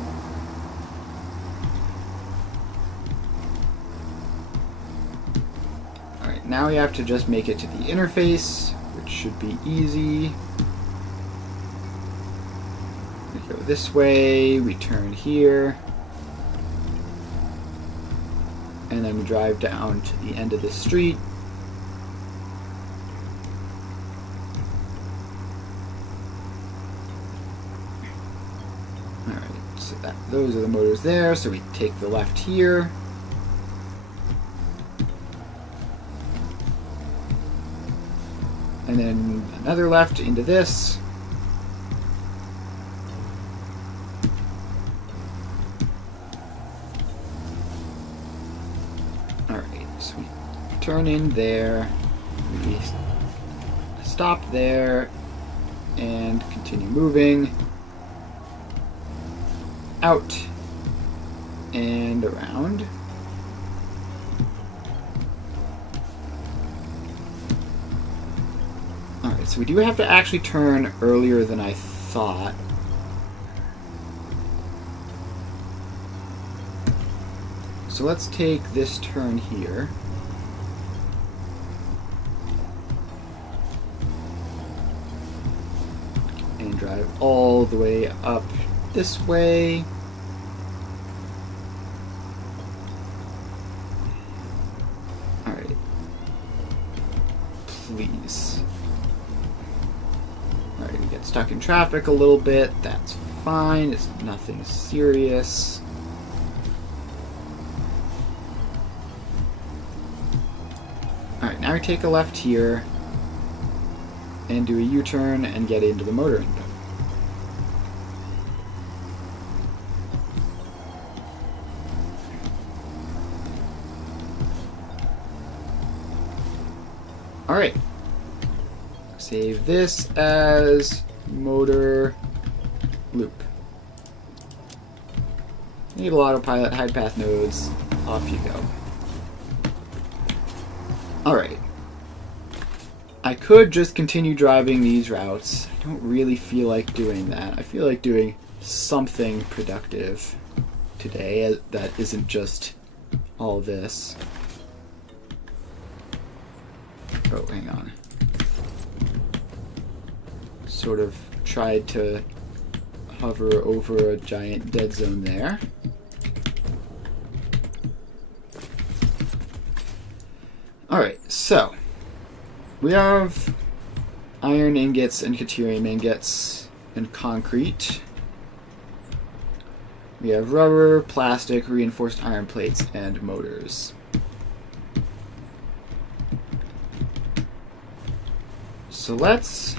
now we have to just make it to the interface, which should be easy. We go this way, we turn here, and then we drive down to the end of the street. Alright, so those are the motors there, so we take the left here. And then another left into this. Alright, so we turn in there, we stop there, and continue moving out and around. Alright, so we do have to actually turn earlier than I thought. So let's take this turn here. And drive all the way up this way. Alright. Please. Alright, we get stuck in traffic a little bit. That's fine. It's nothing serious. Alright, now we take a left here and do a U-turn and get into the motor input. Alright. Save this as motor loop. Enable autopilot, hide path nodes, off you go. Alright. I could just continue driving these routes. I don't really feel like doing that. I feel like doing something productive today that isn't just all this. Oh, hang on. Sort of tried to hover over a giant dead zone there. Alright, so we have iron ingots and deuterium ingots and concrete. We have rubber, plastic, reinforced iron plates, and motors. So let's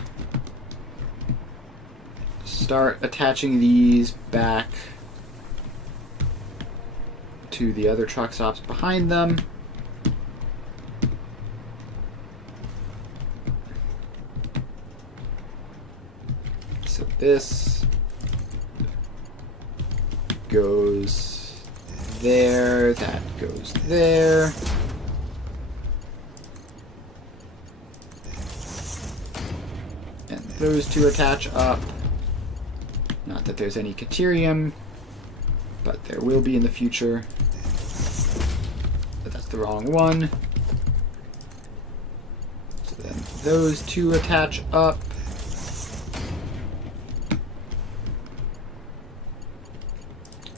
start attaching these back to the other truck stops behind them. So this goes there, that goes there. And those two attach up. Not that there's any deuterium, but there will be in the future. But that's the wrong one. So then those two attach up.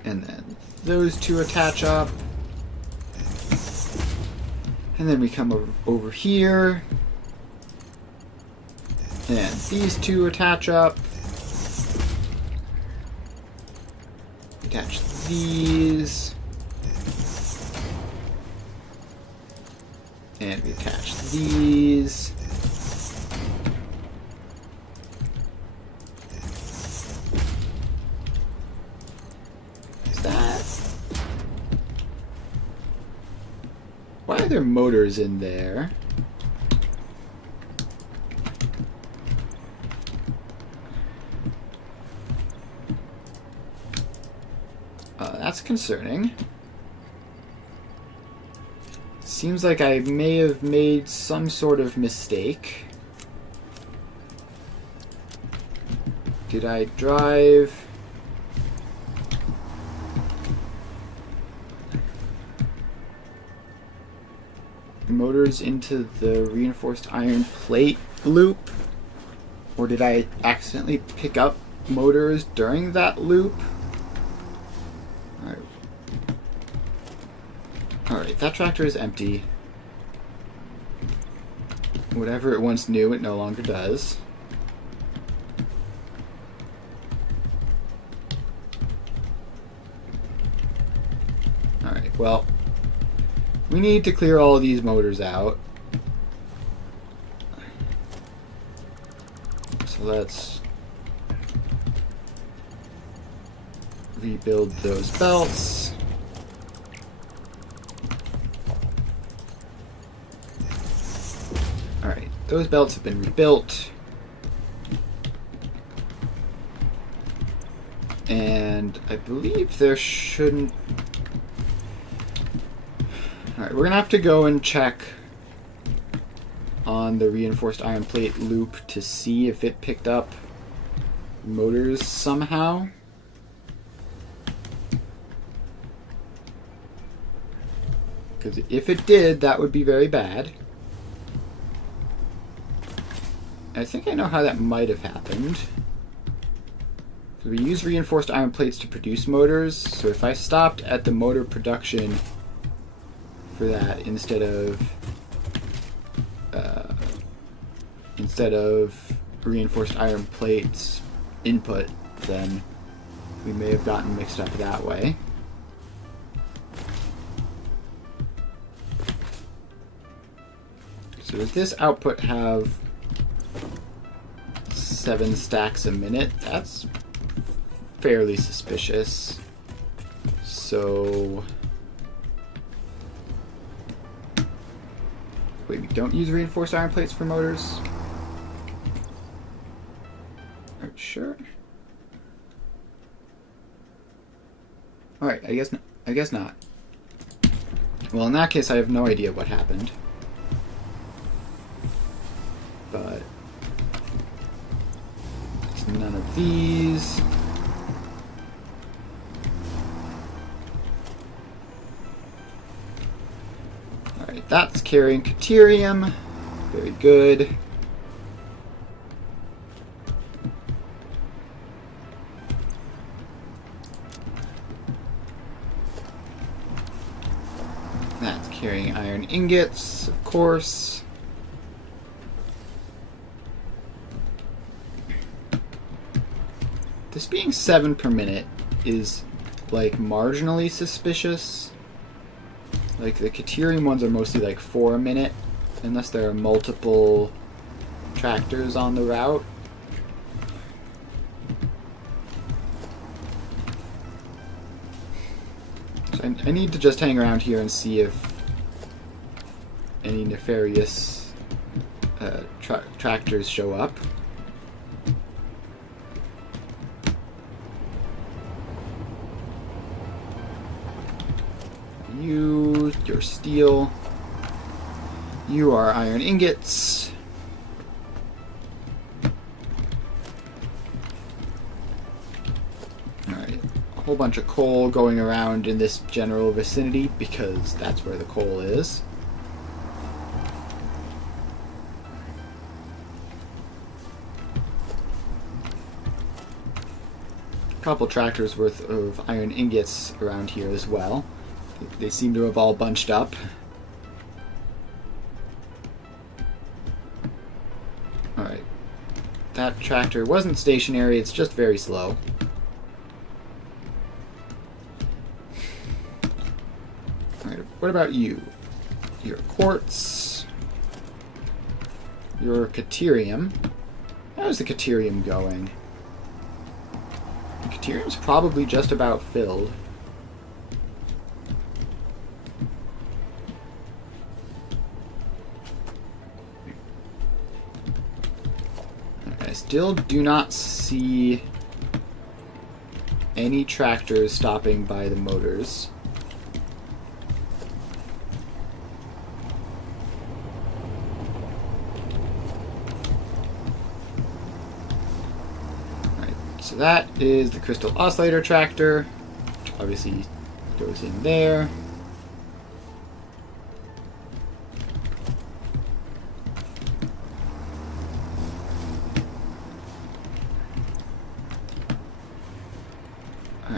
And then those two attach up. And then we come over here. And these two attach up. Attach these. And we attach these. Is that... Why are there motors in there? That's concerning. Seems like I may have made some sort of mistake. Did I drive... motors into the reinforced iron plate loop? Or did I accidentally pick up motors during that loop? Alright, that tractor is empty. Whatever it once knew, it no longer does. Alright, well, we need to clear all of these motors out. So let's rebuild those belts. Alright, those belts have been rebuilt. And I believe there shouldn't... Alright, we're gonna have to go and check on the reinforced iron plate loop to see if it picked up motors somehow. Because if it did, that would be very bad. I think I know how that might have happened. So we use reinforced iron plates to produce motors, so if I stopped at the motor production for that instead of reinforced iron plates input, then we may have gotten mixed up that way. So does this output have 7 stacks a minute? That's fairly suspicious. So wait, we don't use reinforced iron plates for motors? Are you sure? Alright, I guess not. Well, in that case, I have no idea what happened. But it's none of these. Alright, that's carrying Caterium. Very good. That's carrying iron ingots, of course. This being 7 per minute is, like, marginally suspicious. Like, the Caterium ones are mostly like 4 a minute, unless there are multiple tractors on the route. So I need to just hang around here and see if any nefarious tractors show up. You're steel. You are iron ingots. Alright, a whole bunch of coal going around in this general vicinity because that's where the coal is. A couple tractors worth of iron ingots around here as well. They seem to have all bunched up. Alright. That tractor wasn't stationary, it's just very slow. Alright, what about you? Your quartz. Your Caterium. How's the Caterium going? The Caterium's probably just about filled. I still do not see any tractors stopping by the motors. Alright, so that is the crystal oscillator tractor, which obviously goes in there.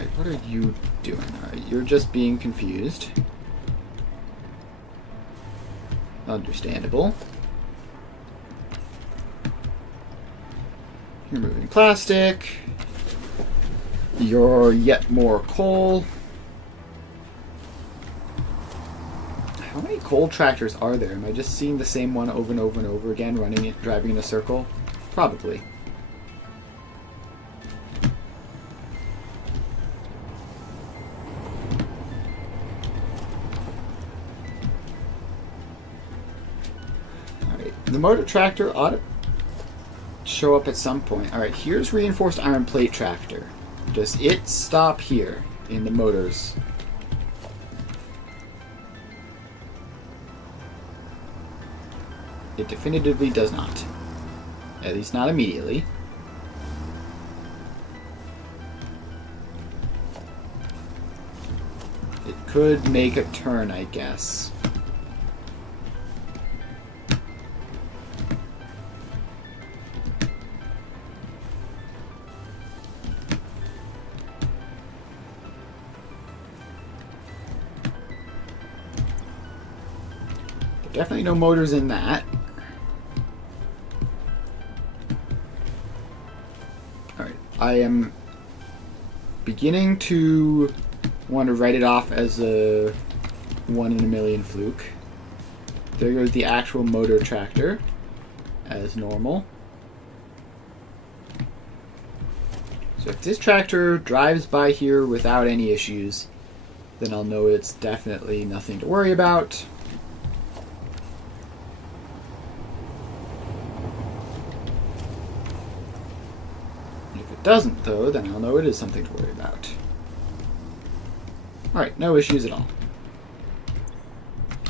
Alright, what are you doing? Alright, you're just being confused. Understandable. You're moving plastic. You're yet more coal. How many coal tractors are there? Am I just seeing the same one over and over and over again, running it, driving in a circle? Probably. Alright, the motor tractor ought to show up at some point. Alright, here's reinforced iron plate tractor. Does it stop here in the motors? It definitively does not. At least not immediately. It could make a turn, I guess. Definitely no motors in that. Alright, I am beginning to want to write it off as a 1 in a million fluke. There goes the actual motor tractor, as normal. So if this tractor drives by here without any issues, then I'll know it's definitely nothing to worry about. Doesn't though, then I'll know it is something to worry about. Alright, no issues at all.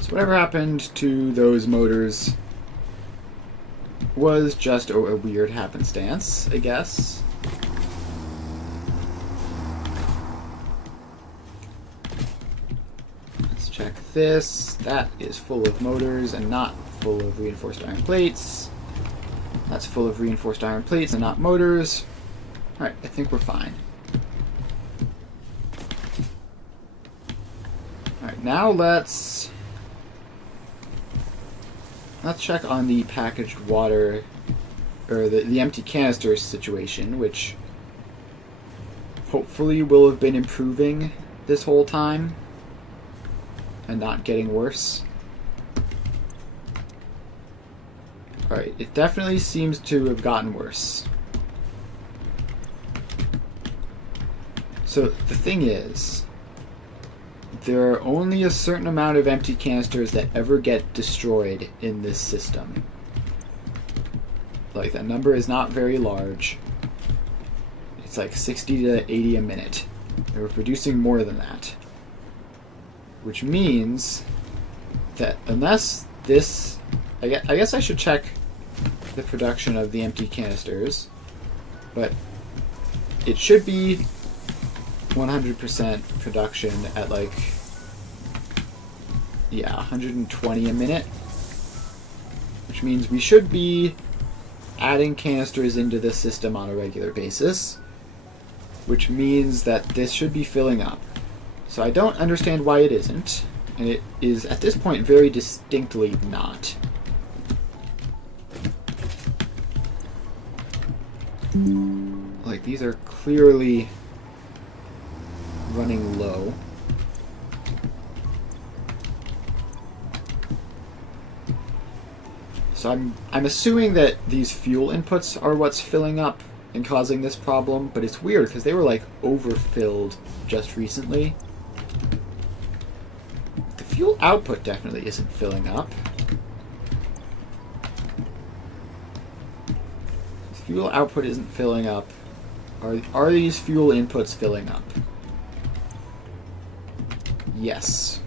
So whatever happened to those motors was just a weird happenstance, I guess. Let's check this. That is full of motors and not full of reinforced iron plates. That's full of reinforced iron plates and not motors. Alright, I think we're fine. Alright, now let's check on the packaged water, or the empty canister situation, which hopefully will have been improving this whole time and not getting worse. Alright, it definitely seems to have gotten worse. So the thing is, there are only a certain amount of empty canisters that ever get destroyed in this system. Like, that number is not very large. It's like 60 to 80 a minute. And we're producing more than that. Which means that unless this... I guess I should check the production of the empty canisters. But it should be 100% production at like, yeah, 120 a minute, which means we should be adding canisters into this system on a regular basis, which means that this should be filling up. So I don't understand why it isn't, and it is at this point very distinctly not. Like, these are clearly running low. So I'm assuming that these fuel inputs are what's filling up and causing this problem, but it's weird because they were like overfilled just recently. The fuel output definitely isn't filling up. The fuel output isn't filling up. Are these fuel inputs filling up? Yes.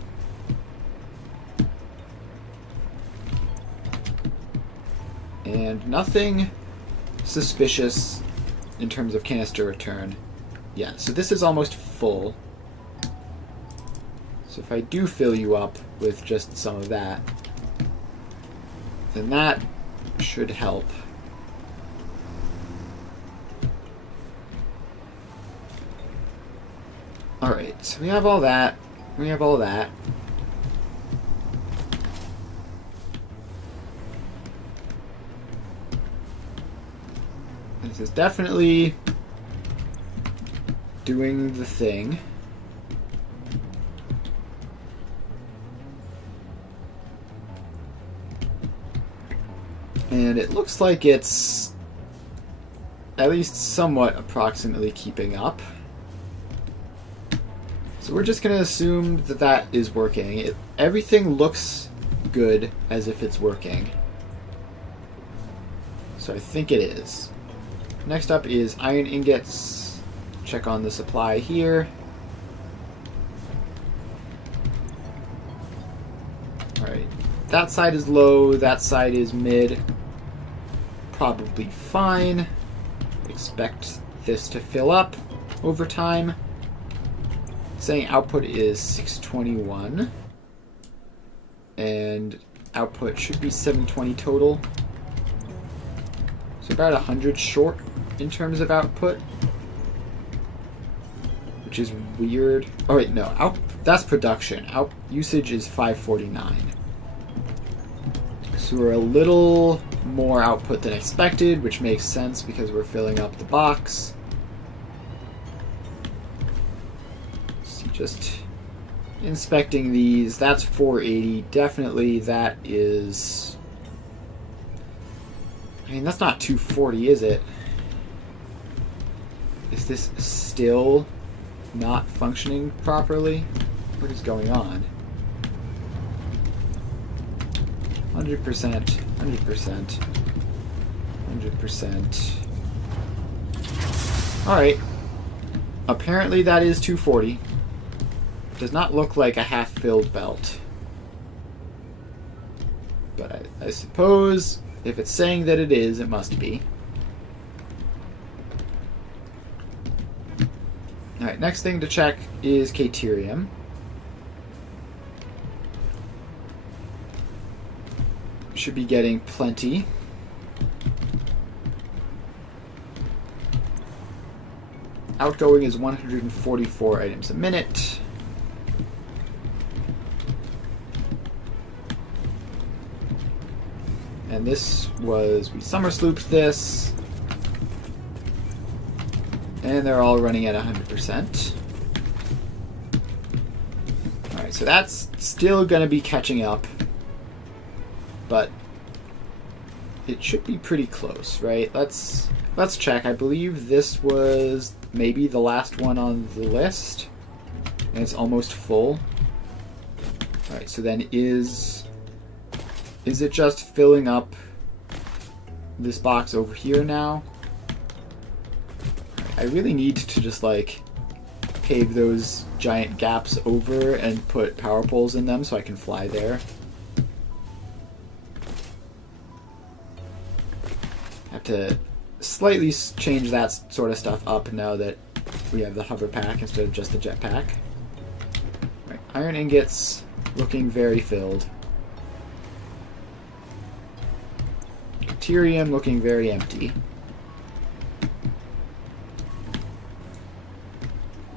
And nothing suspicious in terms of canister return. Yeah, so this is almost full. So if I do fill you up with just some of that, then that should help. Alright, so we have all that. We have all that. This is definitely doing the thing. And it looks like it's at least somewhat approximately keeping up. So we're just going to assume that that is working. Everything looks good as if it's working. So I think it is. Next up is iron ingots. Check on the supply here. Alright, that side is low, that side is mid. Probably fine. Expect this to fill up over time. Saying output is 621. And output should be 720 total. So about 100 short in terms of output. Which is weird. Oh wait, no. That's production. Usage is 549. So we're a little more output than expected, which makes sense because we're filling up the box. So just inspecting these, that's 480. Definitely that is... I mean, that's not 240, is it? Is this still not functioning properly? What is going on? 100%, 100%, 100%. Alright. Apparently that is 240. Does not look like a half-filled belt. But I suppose if it's saying that it is, it must be. Alright, next thing to check is Caterium. Should be getting plenty. Outgoing is 144 items a minute. And this was, we summer slooped this. And they're all running at 100%. Alright, so that's still going to be catching up. But it should be pretty close, right? Let's check. I believe this was maybe the last one on the list. And it's almost full. Alright, so then is it just filling up this box over here now? I really need to just like pave those giant gaps over and put power poles in them so I can fly there. Have to slightly change that sort of stuff up now that we have the hover pack instead of just the jetpack. Right, iron ingots looking very filled. Caterium looking very empty.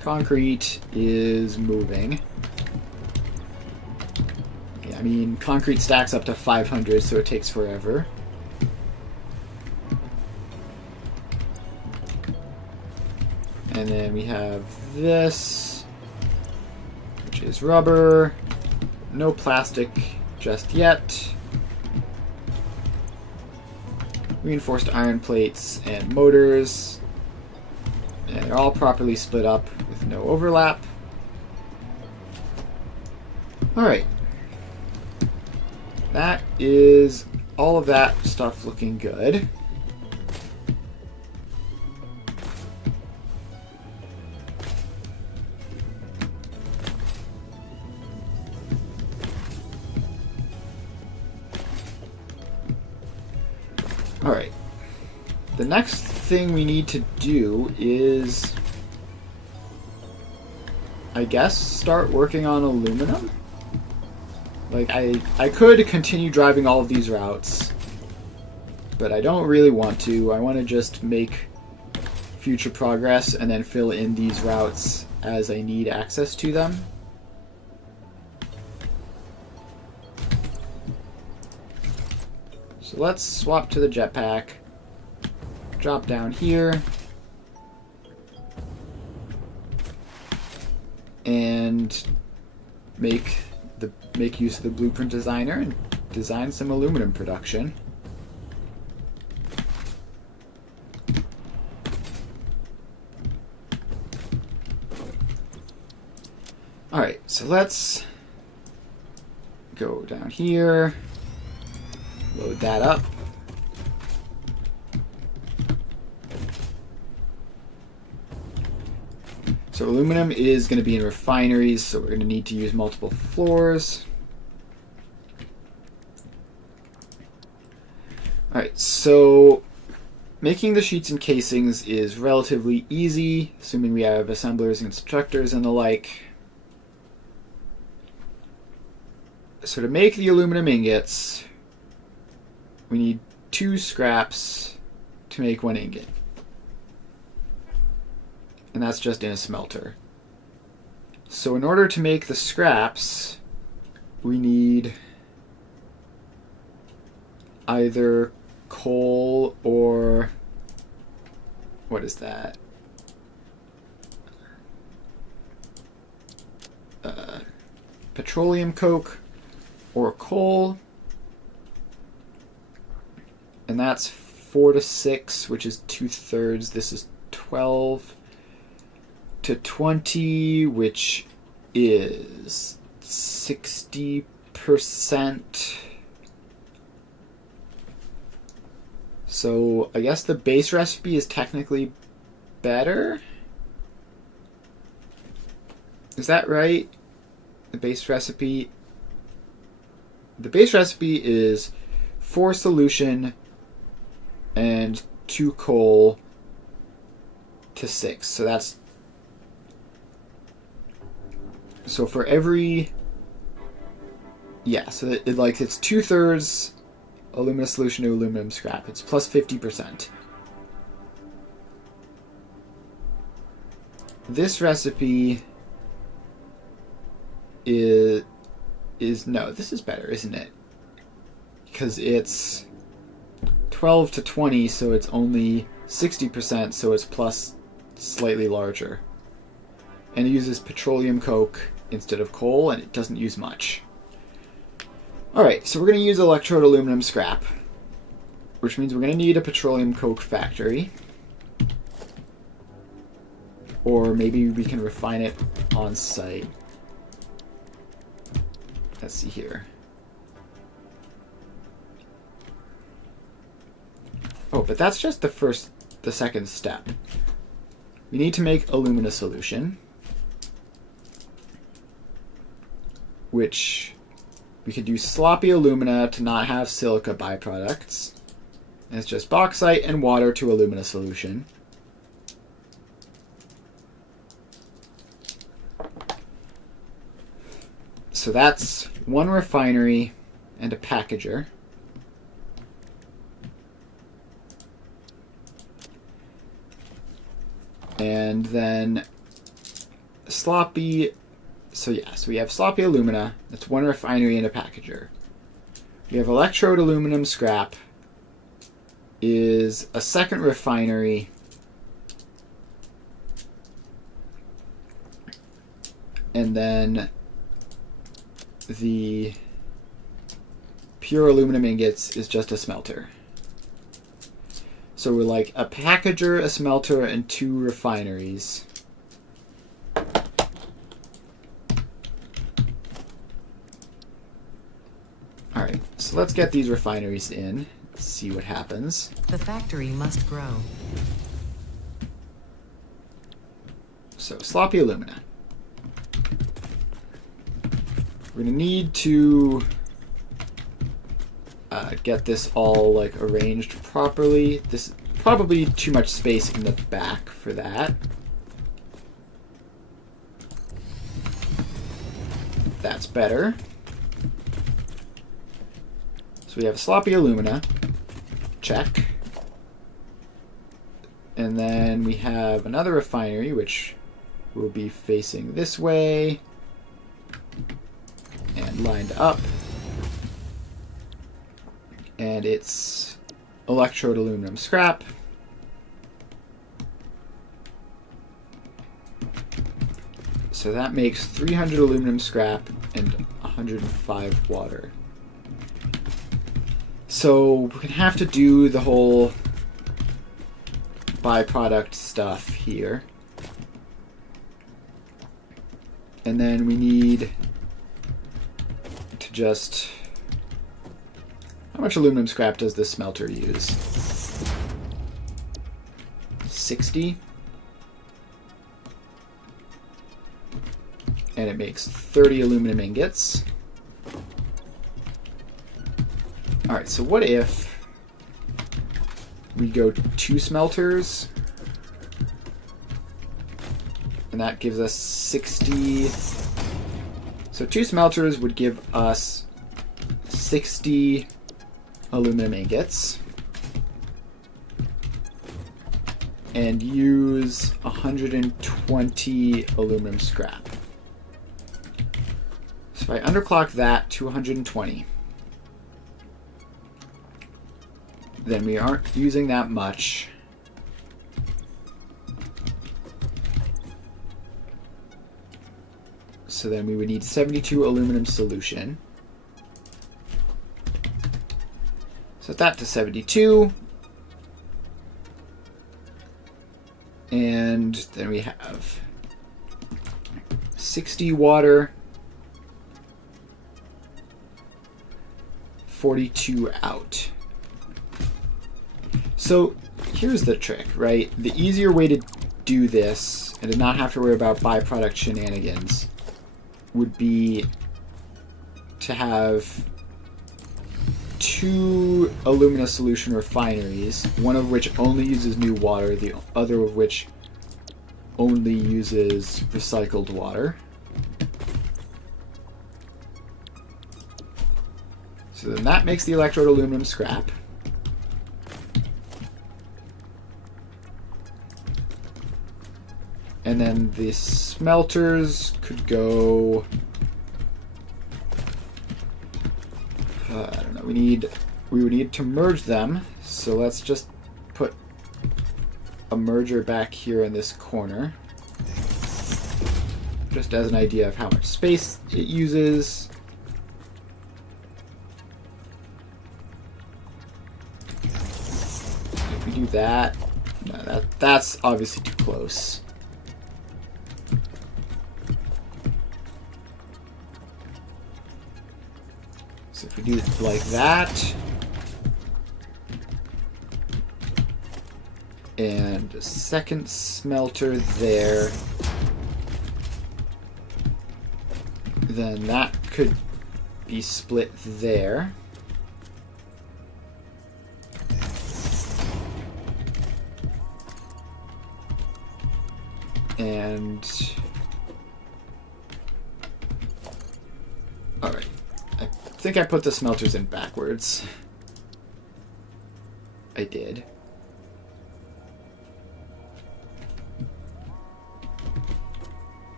Concrete is moving. Yeah, I mean, concrete stacks up to 500, so it takes forever. And then we have this, which is rubber. No plastic just yet. Reinforced iron plates and motors. And they're all properly split up with no overlap. Alright. That is all of that stuff looking good. Alright. The next thing we need to do is, I guess, start working on aluminum? Like, I could continue driving all of these routes, but I don't really want to. I want to just make future progress and then fill in these routes as I need access to them. So let's swap to the jetpack, drop down here, and make use of the blueprint designer and design some aluminum production. Alright, so let's go down here, load that up. So aluminum is going to be in refineries, so we're going to need to use multiple floors. Alright, so making the sheets and casings is relatively easy, assuming we have assemblers and constructors and the like. So to make the aluminum ingots, we need 2 scraps to make 1 ingot. And that's just in a smelter. So in order to make the scraps, we need either coal or... what is that? Petroleum coke or coal. And that's 4 to 6, which is 2/3. This is 12 to 20, which is 60%. So I guess the base recipe is technically better. Is that right? The base recipe is 4 solution and 2 coal to 6. So that's... so for every... yeah, so it's 2/3 aluminum solution to aluminum scrap. It's plus 50%. This recipe is no, this is better, isn't it? Because it's 12 to 20, so it's only 60%, so it's plus slightly larger. And it uses petroleum coke instead of coal, and it doesn't use much. Alright, so we're going to use electrode aluminum scrap, which means we're going to need a petroleum coke factory. Or maybe we can refine it on site. Let's see here. Oh, but that's just the second step. We need to make alumina solution, which we could use sloppy alumina to not have silica byproducts. And it's just bauxite and water to alumina solution. So that's 1 refinery and a packager. And then sloppy... so yeah, so we have sloppy alumina. That's 1 refinery and a packager. We have electrode aluminum scrap is a 2nd refinery and then the pure aluminum ingots is just a smelter. So we're like a packager, a smelter, and 2 refineries. Alright, so let's get these refineries in, see what happens. The factory must grow. So, sloppy alumina. We're going to need to get this all like arranged properly. This is probably too much space in the back for that. That's better. So we have sloppy alumina. Check. And then we have another refinery, which will be facing this way and lined up. And it's electrode aluminum scrap. So that makes 300 aluminum scrap and 105 water. So we're going to have to do the whole byproduct stuff here. And then we need to just... How much aluminum scrap does this smelter use? 60. And it makes 30 aluminum ingots. Alright, so what if we go 2 smelters? And that gives us 60. So 2 smelters would give us 60 aluminum ingots. And use 120 aluminum scrap. So if I underclock that to 120, then we aren't using that much. So then we would need 72 aluminum solution. Set that to 72. And then we have 60 water, 42 out. So here's the trick, right? The easier way to do this and to not have to worry about byproduct shenanigans would be to have 2 alumina solution refineries, one of which only uses new water, the other of which only uses recycled water. So then that makes the electrode aluminum scrap. And then the smelters could go... I don't know. We would need to merge them. So let's just put a merger back here in this corner, just as an idea of how much space it uses. If we do that, no, that's obviously too close. So if we do it like that, and a second smelter there, then that could be split there. And alright. I think I put the smelters in backwards. I did.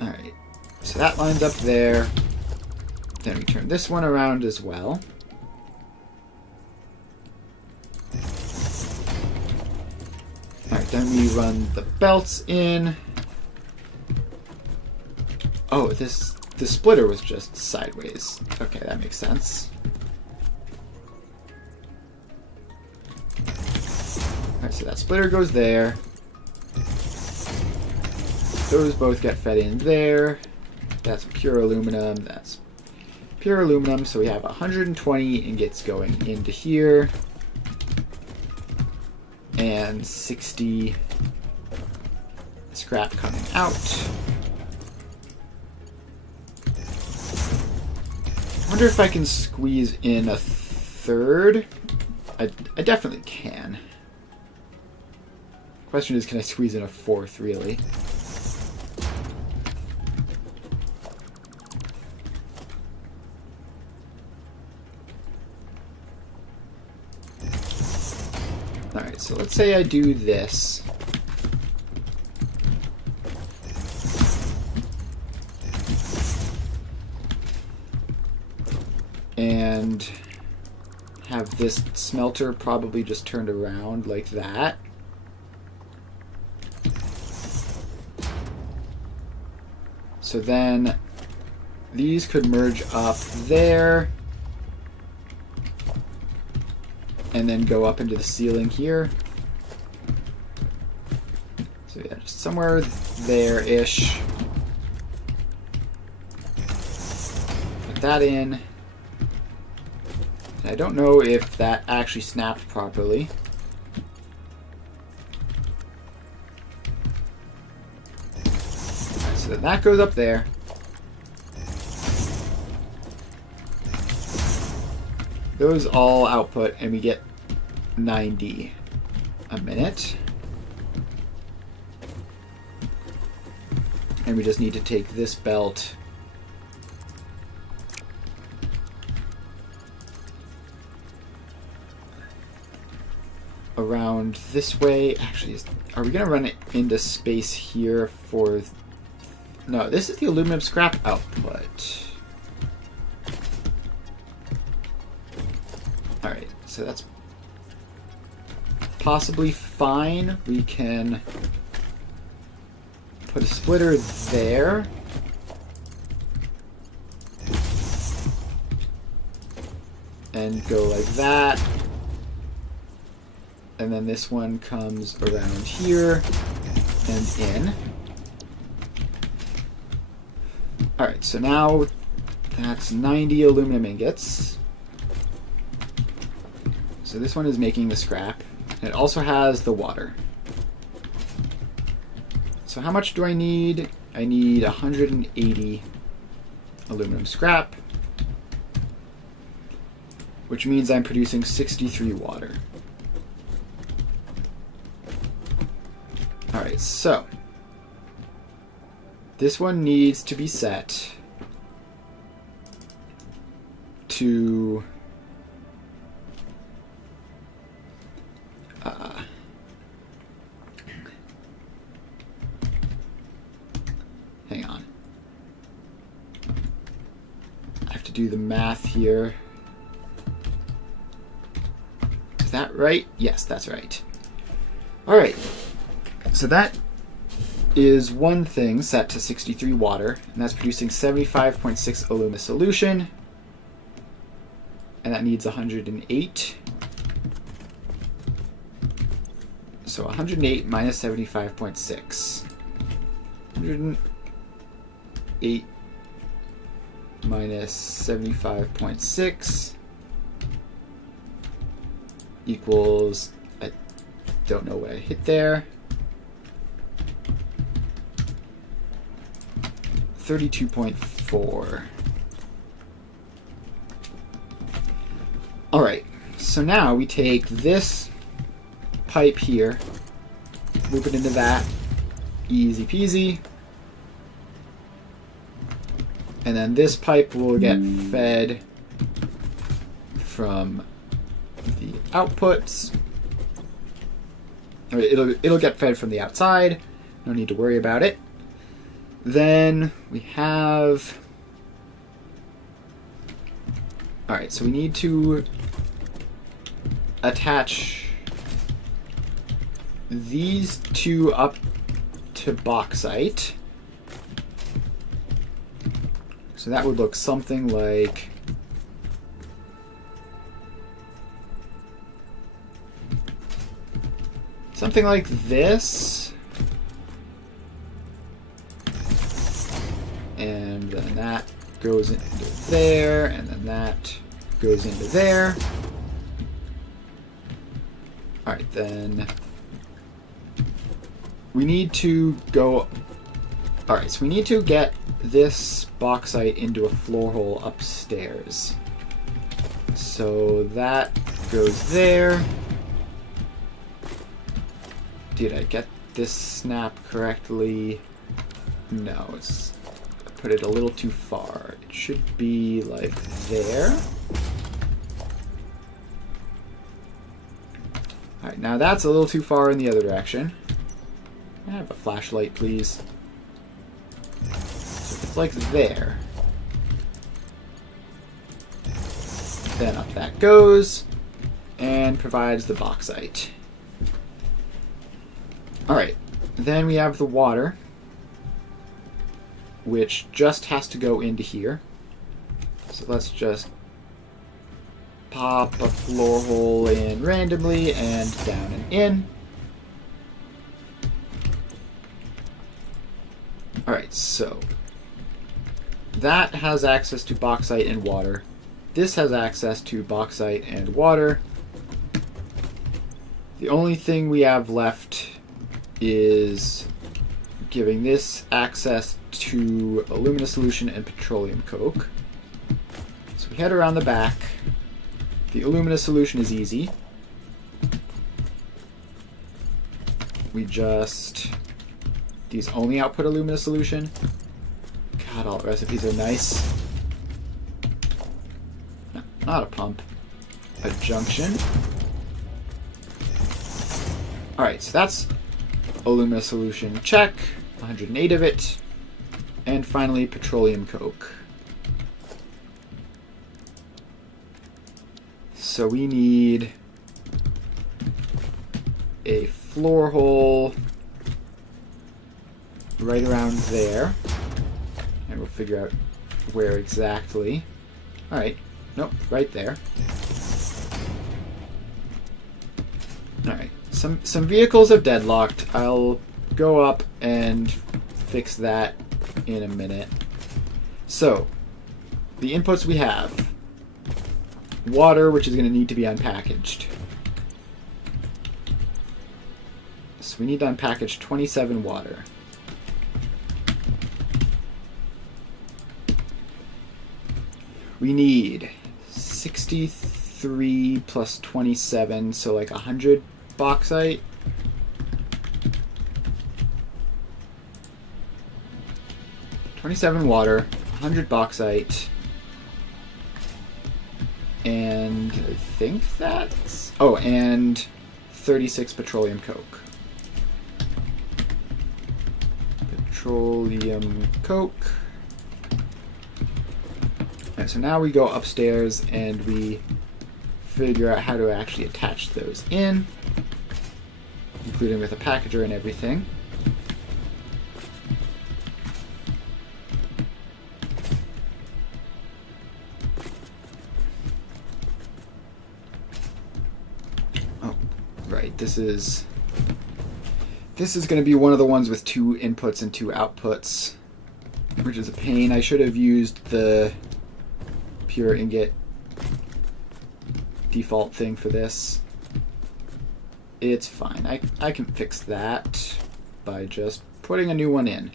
Alright. So that lines up there. Then we turn this one around as well. Alright, then we run the belts in. Oh, the splitter was just sideways. Okay, that makes sense. Alright, so that splitter goes there. Those both get fed in there. That's pure aluminum. That's pure aluminum. So we have 120 ingots going into here. And 60 scrap coming out. I wonder if I can squeeze in a third. I definitely can. Question is, can I squeeze in a fourth, really? Alright, so let's say I do this. And have this smelter probably just turned around like that. So then these could merge up there and then go up into the ceiling here. So yeah, just somewhere there-ish. Put that in. I don't know if that actually snapped properly. Alright, so then that goes up there. Those all output, and we get 90 a minute. And we just need to take this belt around this way. Actually, are we going to run it into space here for... No, this is the aluminum scrap output. Alright, so that's possibly fine. We can put a splitter there. And go like that. And then this one comes around here and in. Alright, so now that's 90 aluminum ingots. So this one is making the scrap. And it also has the water. So how much do I need? I need 180 aluminum scrap. Which means I'm producing 63 water. Alright, so this one needs to be set to hang on. I have to do the math here. Is that right? Yes, that's right. Alright. So that is one thing set to 63 water, and that's producing 75.6 alumina solution. And that needs 108. So 108 minus 75.6. 108 minus 75.6 equals, I don't know what I hit there, 32.4. Alright, so now we take this pipe here, loop it into that, easy peasy, and then this pipe will get fed from the outputs. Or it'll get fed from the outside, no need to worry about it. Then we have... Alright, so we need to attach these two up to bauxite. So that would look something like... something like this. And then that goes into there, and then that goes into there. Alright, then we need to go... Alright, so we need to get this bauxite into a floor hole upstairs. So that goes there. Did I get this snap correctly? No, it's... I put it a little too far. It should be like there. Alright, now that's a little too far in the other direction. Can I have a flashlight, please? So if it's like there, then up that goes, and provides the bauxite. Alright, then we have the water, which just has to go into here. So let's just pop a floor hole in randomly and down and in. Alright, so that has access to bauxite and water. This has access to bauxite and water. The only thing we have left is giving this access to alumina solution and petroleum coke. So we head around the back. The alumina solution is easy. We just... These only output alumina solution. God, all the recipes are nice. No, not a pump. A junction. Alright, so that's alumina solution. Check. 108 of it. And finally, petroleum coke. So we need a floor hole right around there. And we'll figure out where exactly. Alright. Nope, right there. Alright. Some vehicles have deadlocked. I'll go up and fix that in a minute. So, the inputs we have. Water, which is going to need to be unpackaged. So we need to unpackage 27 water. We need 63 plus 27, so like 100 bauxite. $27 water, 100 bauxite, and I think that's... Oh, and 36 petroleum coke. Petroleum coke. And so now we go upstairs and we figure out how to actually attach those in, including with a packager and everything. Oh, right. This is going to be one of the ones with 2 inputs and 2 outputs, which is a pain. I should have used the pure ingot default thing for this. It's fine. I can fix that by just putting a new one in.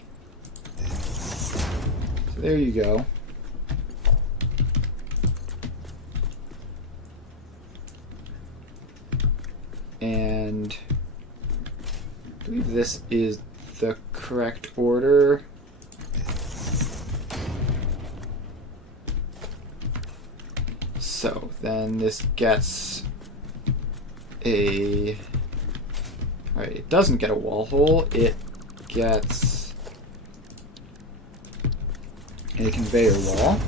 So there you go. And I believe this is the correct order. So then this gets a... Alright, it doesn't get a wall hole, it gets a conveyor wall.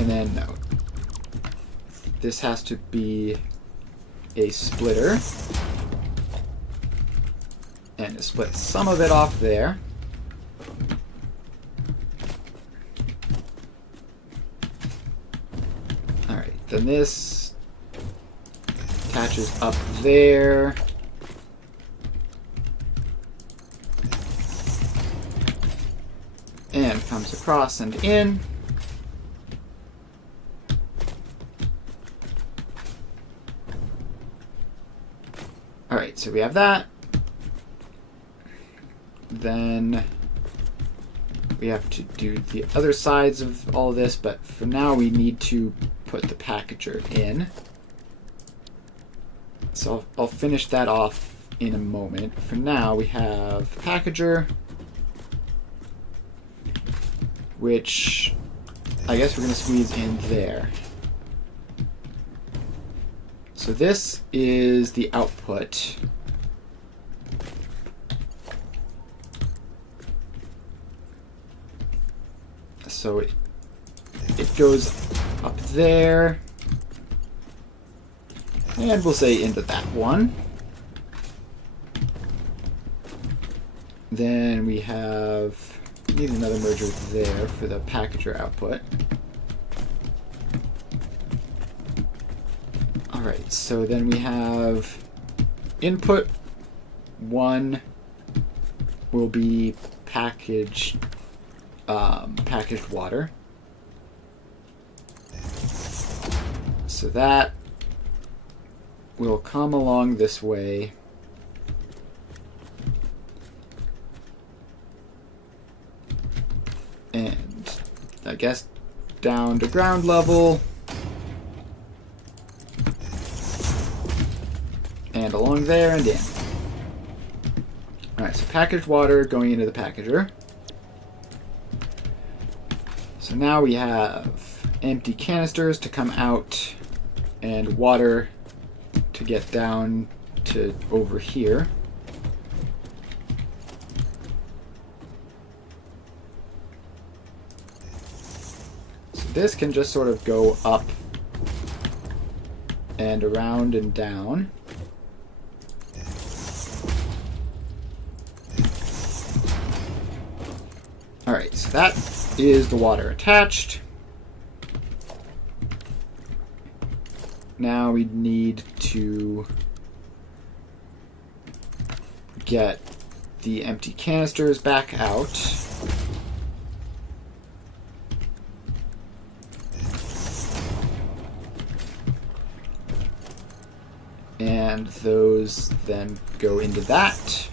And then, no. This has to be a splitter. And to split some of it off there. Then this attaches up there. And comes across and in. Alright, so we have that. Then we have to do the other sides of all this, but for now we need to put the packager in. So I'll finish that off in a moment. For now, we have the packager, which I guess we're going to squeeze in there. So this is the output. So it goes up there. And we'll say into that one. Then we need another merger there for the packager output. Alright, so then we have input 1 will be packaged water. So that will come along this way. And I guess down to ground level. And along there and in. Alright, so packaged water going into the packager. So now we have empty canisters to come out and water to get down to over here. So this can just sort of go up and around and down. Alright, so that is the water attached. Now we need to get the empty canisters back out. And those then go into that.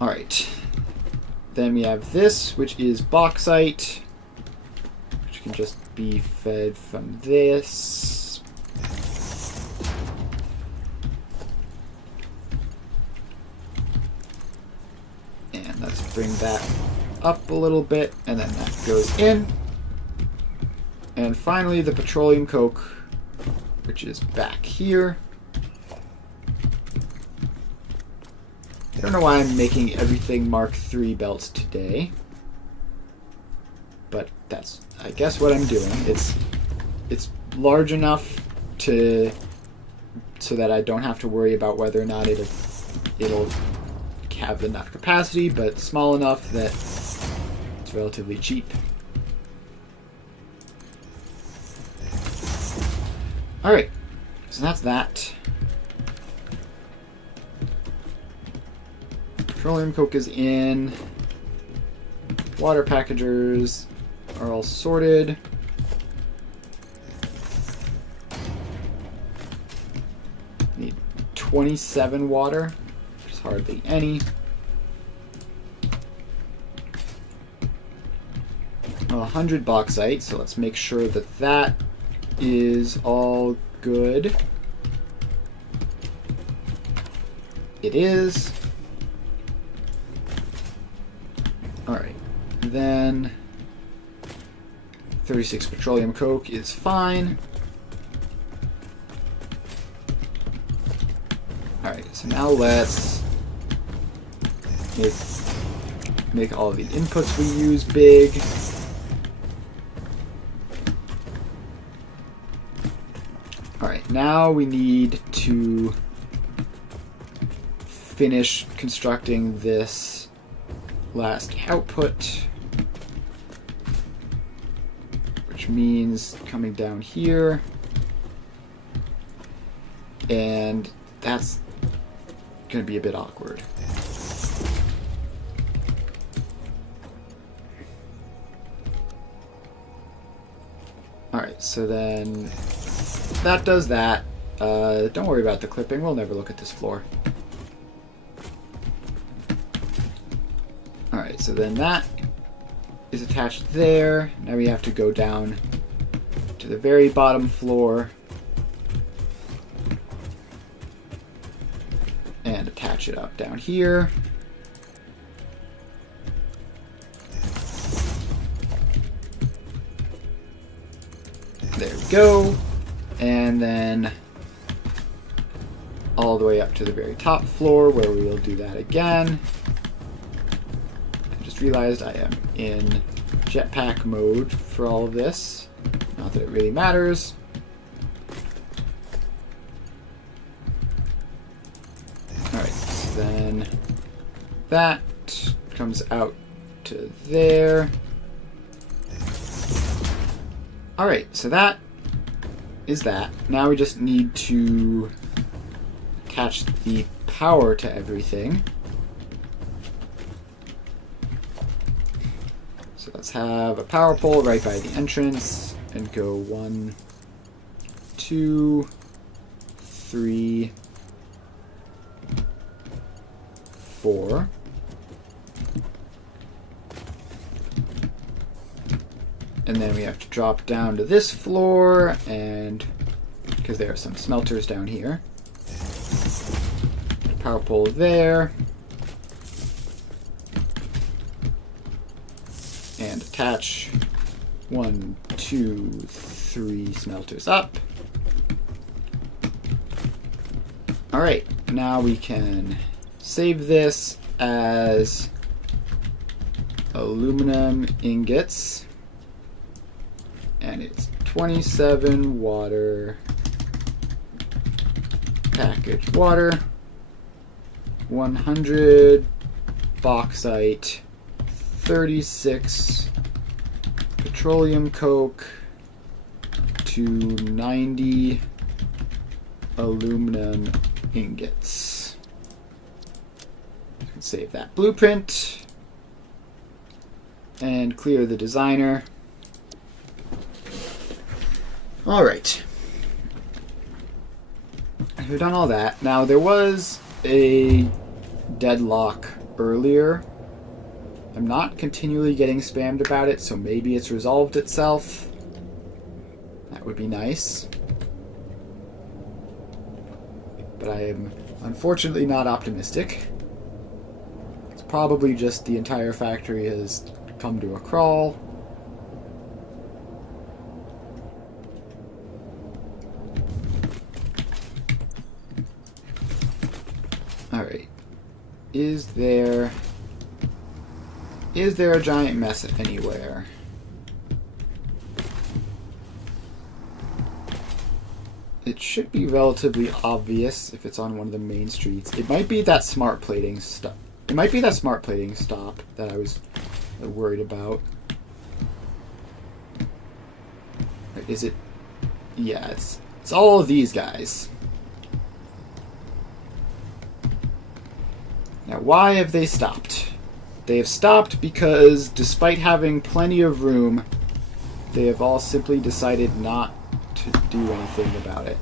Alright. Then we have this, which is bauxite, which can just be fed from this. And let's bring that up a little bit, and then that goes in. And finally, the petroleum coke, which is back here. I don't know why I'm making everything Mark III belts today, but that's, I guess, what I'm doing. It's large enough so that I don't have to worry about whether or not it'll have enough capacity, but small enough that it's relatively cheap. All right, so that's that. Petroleum coke is in. Water packagers are all sorted. Need 27 water, which is hardly any. 100 bauxite, so let's make sure that that is all good. It is. Alright, then 36 petroleum coke is fine. Alright, so now let's make all of the inputs we use big. Alright, now we need to finish constructing this last output, which means coming down here, and that's going to be a bit awkward. Alright, so then that does that. Don't worry about the clipping, we'll never look at this floor. Alright, so then that is attached there. Now we have to go down to the very bottom floor and attach it up down here. There we go. And then all the way up to the very top floor where we will do that again. I just realized I am in jetpack mode for all of this. Not that it really matters. Alright, so then that comes out to there. Alright, so that is that. Now we just need to attach the power to everything. So let's have a power pole right by the entrance and go 1, 2, 3, 4. And then we have to drop down to this floor, and because there are some smelters down here. Power pole there. And attach 1, 2, 3 smelters up. Alright, now we can save this as aluminum ingots. And it's 27 water, packaged water, 100 bauxite, 36 petroleum coke, to 90 aluminum ingots. You can save that blueprint and clear the designer. Alright. We've done all that. Now, there was a deadlock earlier. I'm not continually getting spammed about it, so maybe it's resolved itself. That would be nice. But I am unfortunately not optimistic. It's probably just the entire factory has come to a crawl. Alright. Is there a giant mess anywhere? It should be relatively obvious if it's on one of the main streets. It might be that smart plating stuff. It might be that smart plating stop that I was worried about. Is it? Yeah, it's all of these guys. Now, why have they stopped? They have stopped because, despite having plenty of room, they have all simply decided not to do anything about it.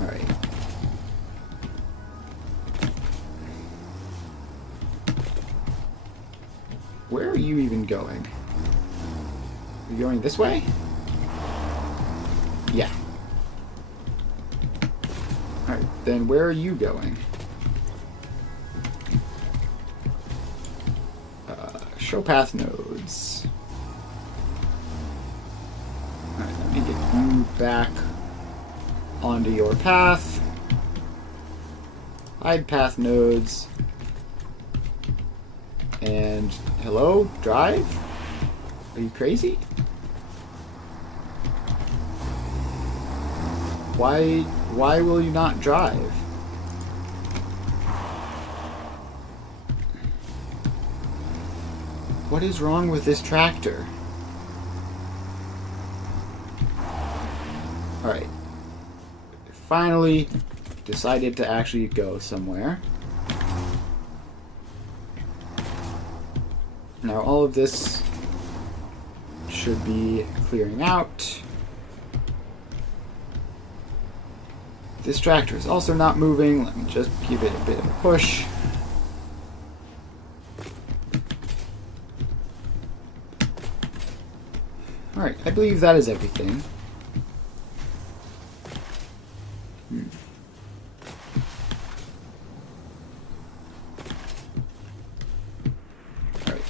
Alright. Where are you even going? Are you going this way? Yeah. Alright, then where are you going? Show path nodes. Alright, let me get you back onto your path. Hide path nodes. And hello, drive? Are you crazy? Why will you not drive? What is wrong with this tractor? Alright. Finally decided to actually go somewhere. Now all of this should be clearing out. This tractor is also not moving. Let me just give it a bit of a push. Alright, I believe that is everything. Alright,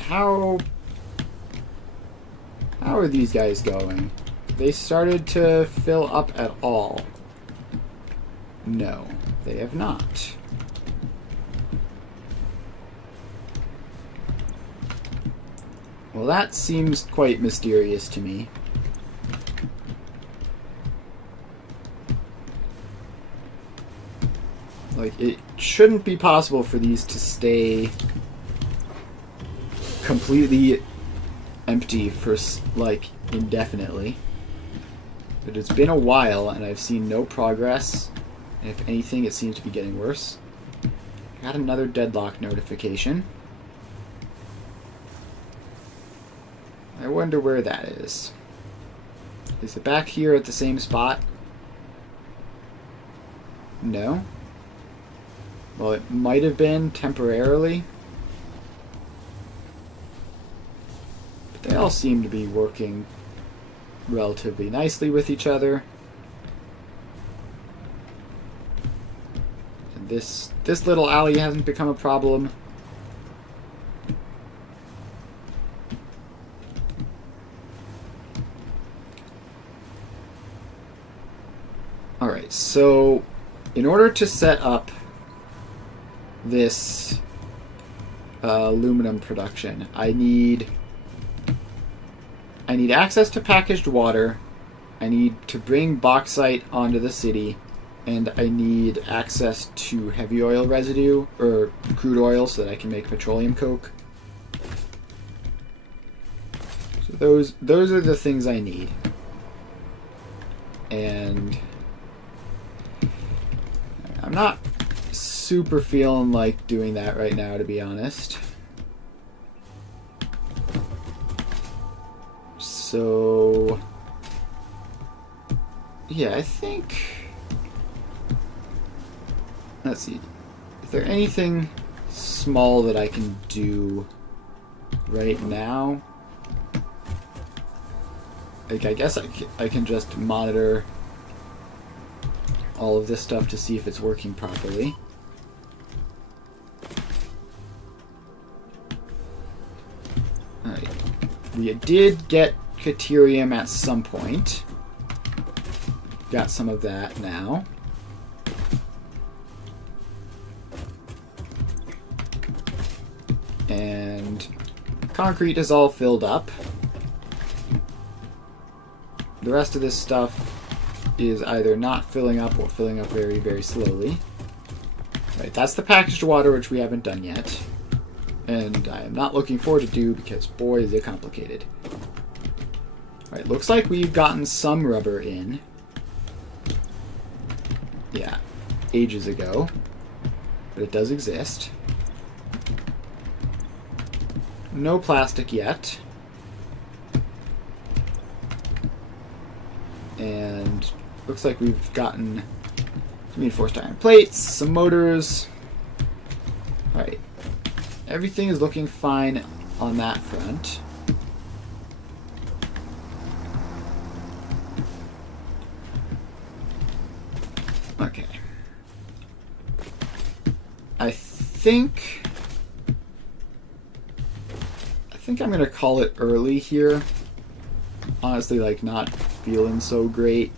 How are these guys going? They started to fill up at all. No, they have not. Well, that seems quite mysterious to me. Like, it shouldn't be possible for these to stay completely empty for, like, indefinitely. But it's been a while, and I've seen no progress. And if anything, it seems to be getting worse. Got another deadlock notification. I wonder where that is. Is it back here at the same spot? No. Well, it might have been temporarily. But they all seem to be working relatively nicely with each other. And this little alley hasn't become a problem. Alright, so in order to set up this aluminum production, I need access to packaged water, I need to bring bauxite onto the city, and I need access to heavy oil residue, or crude oil, so that I can make petroleum coke. So those are the things I need. And I'm not super feeling like doing that right now, to be honest. So yeah, I think, let's see, is there anything small that I can do right now? Like, I guess I can just monitor all of this stuff to see if it's working properly. Alright. We did get Caterium at some point. Got some of that now. And concrete is all filled up. The rest of this stuff is either not filling up or filling up very, very slowly. Right, that's the packaged water, which we haven't done yet. And I am not looking forward to do, because boy is it complicated. Right, looks like we've gotten some rubber in. Yeah, ages ago. But it does exist. No plastic yet. And looks like we've gotten some reinforced iron plates, some motors. Alright. Everything is looking fine on that front. Okay. I think I'm gonna call it early here. Honestly, like, not feeling so great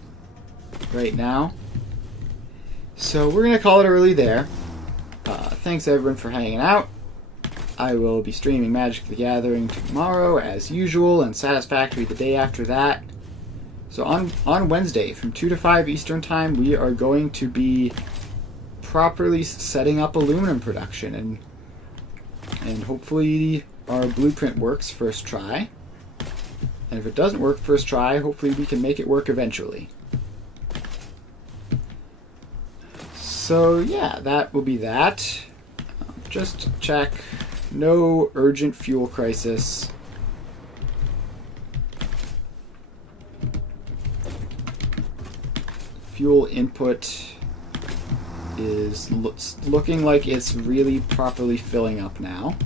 right now. So we're gonna call it early there. Thanks everyone for hanging out. I will be streaming Magic the Gathering tomorrow as usual, and Satisfactory the day after that. So on Wednesday from 2 to 5 Eastern Time, we are going to be properly setting up aluminum production, and hopefully our blueprint works first try. And if it doesn't work first try, hopefully we can make it work eventually. So yeah, that will be that. Just check. No urgent fuel crisis. Fuel input is looking like it's really properly filling up now.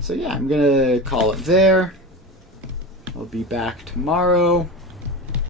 So yeah, I'm gonna call it there. I'll be back tomorrow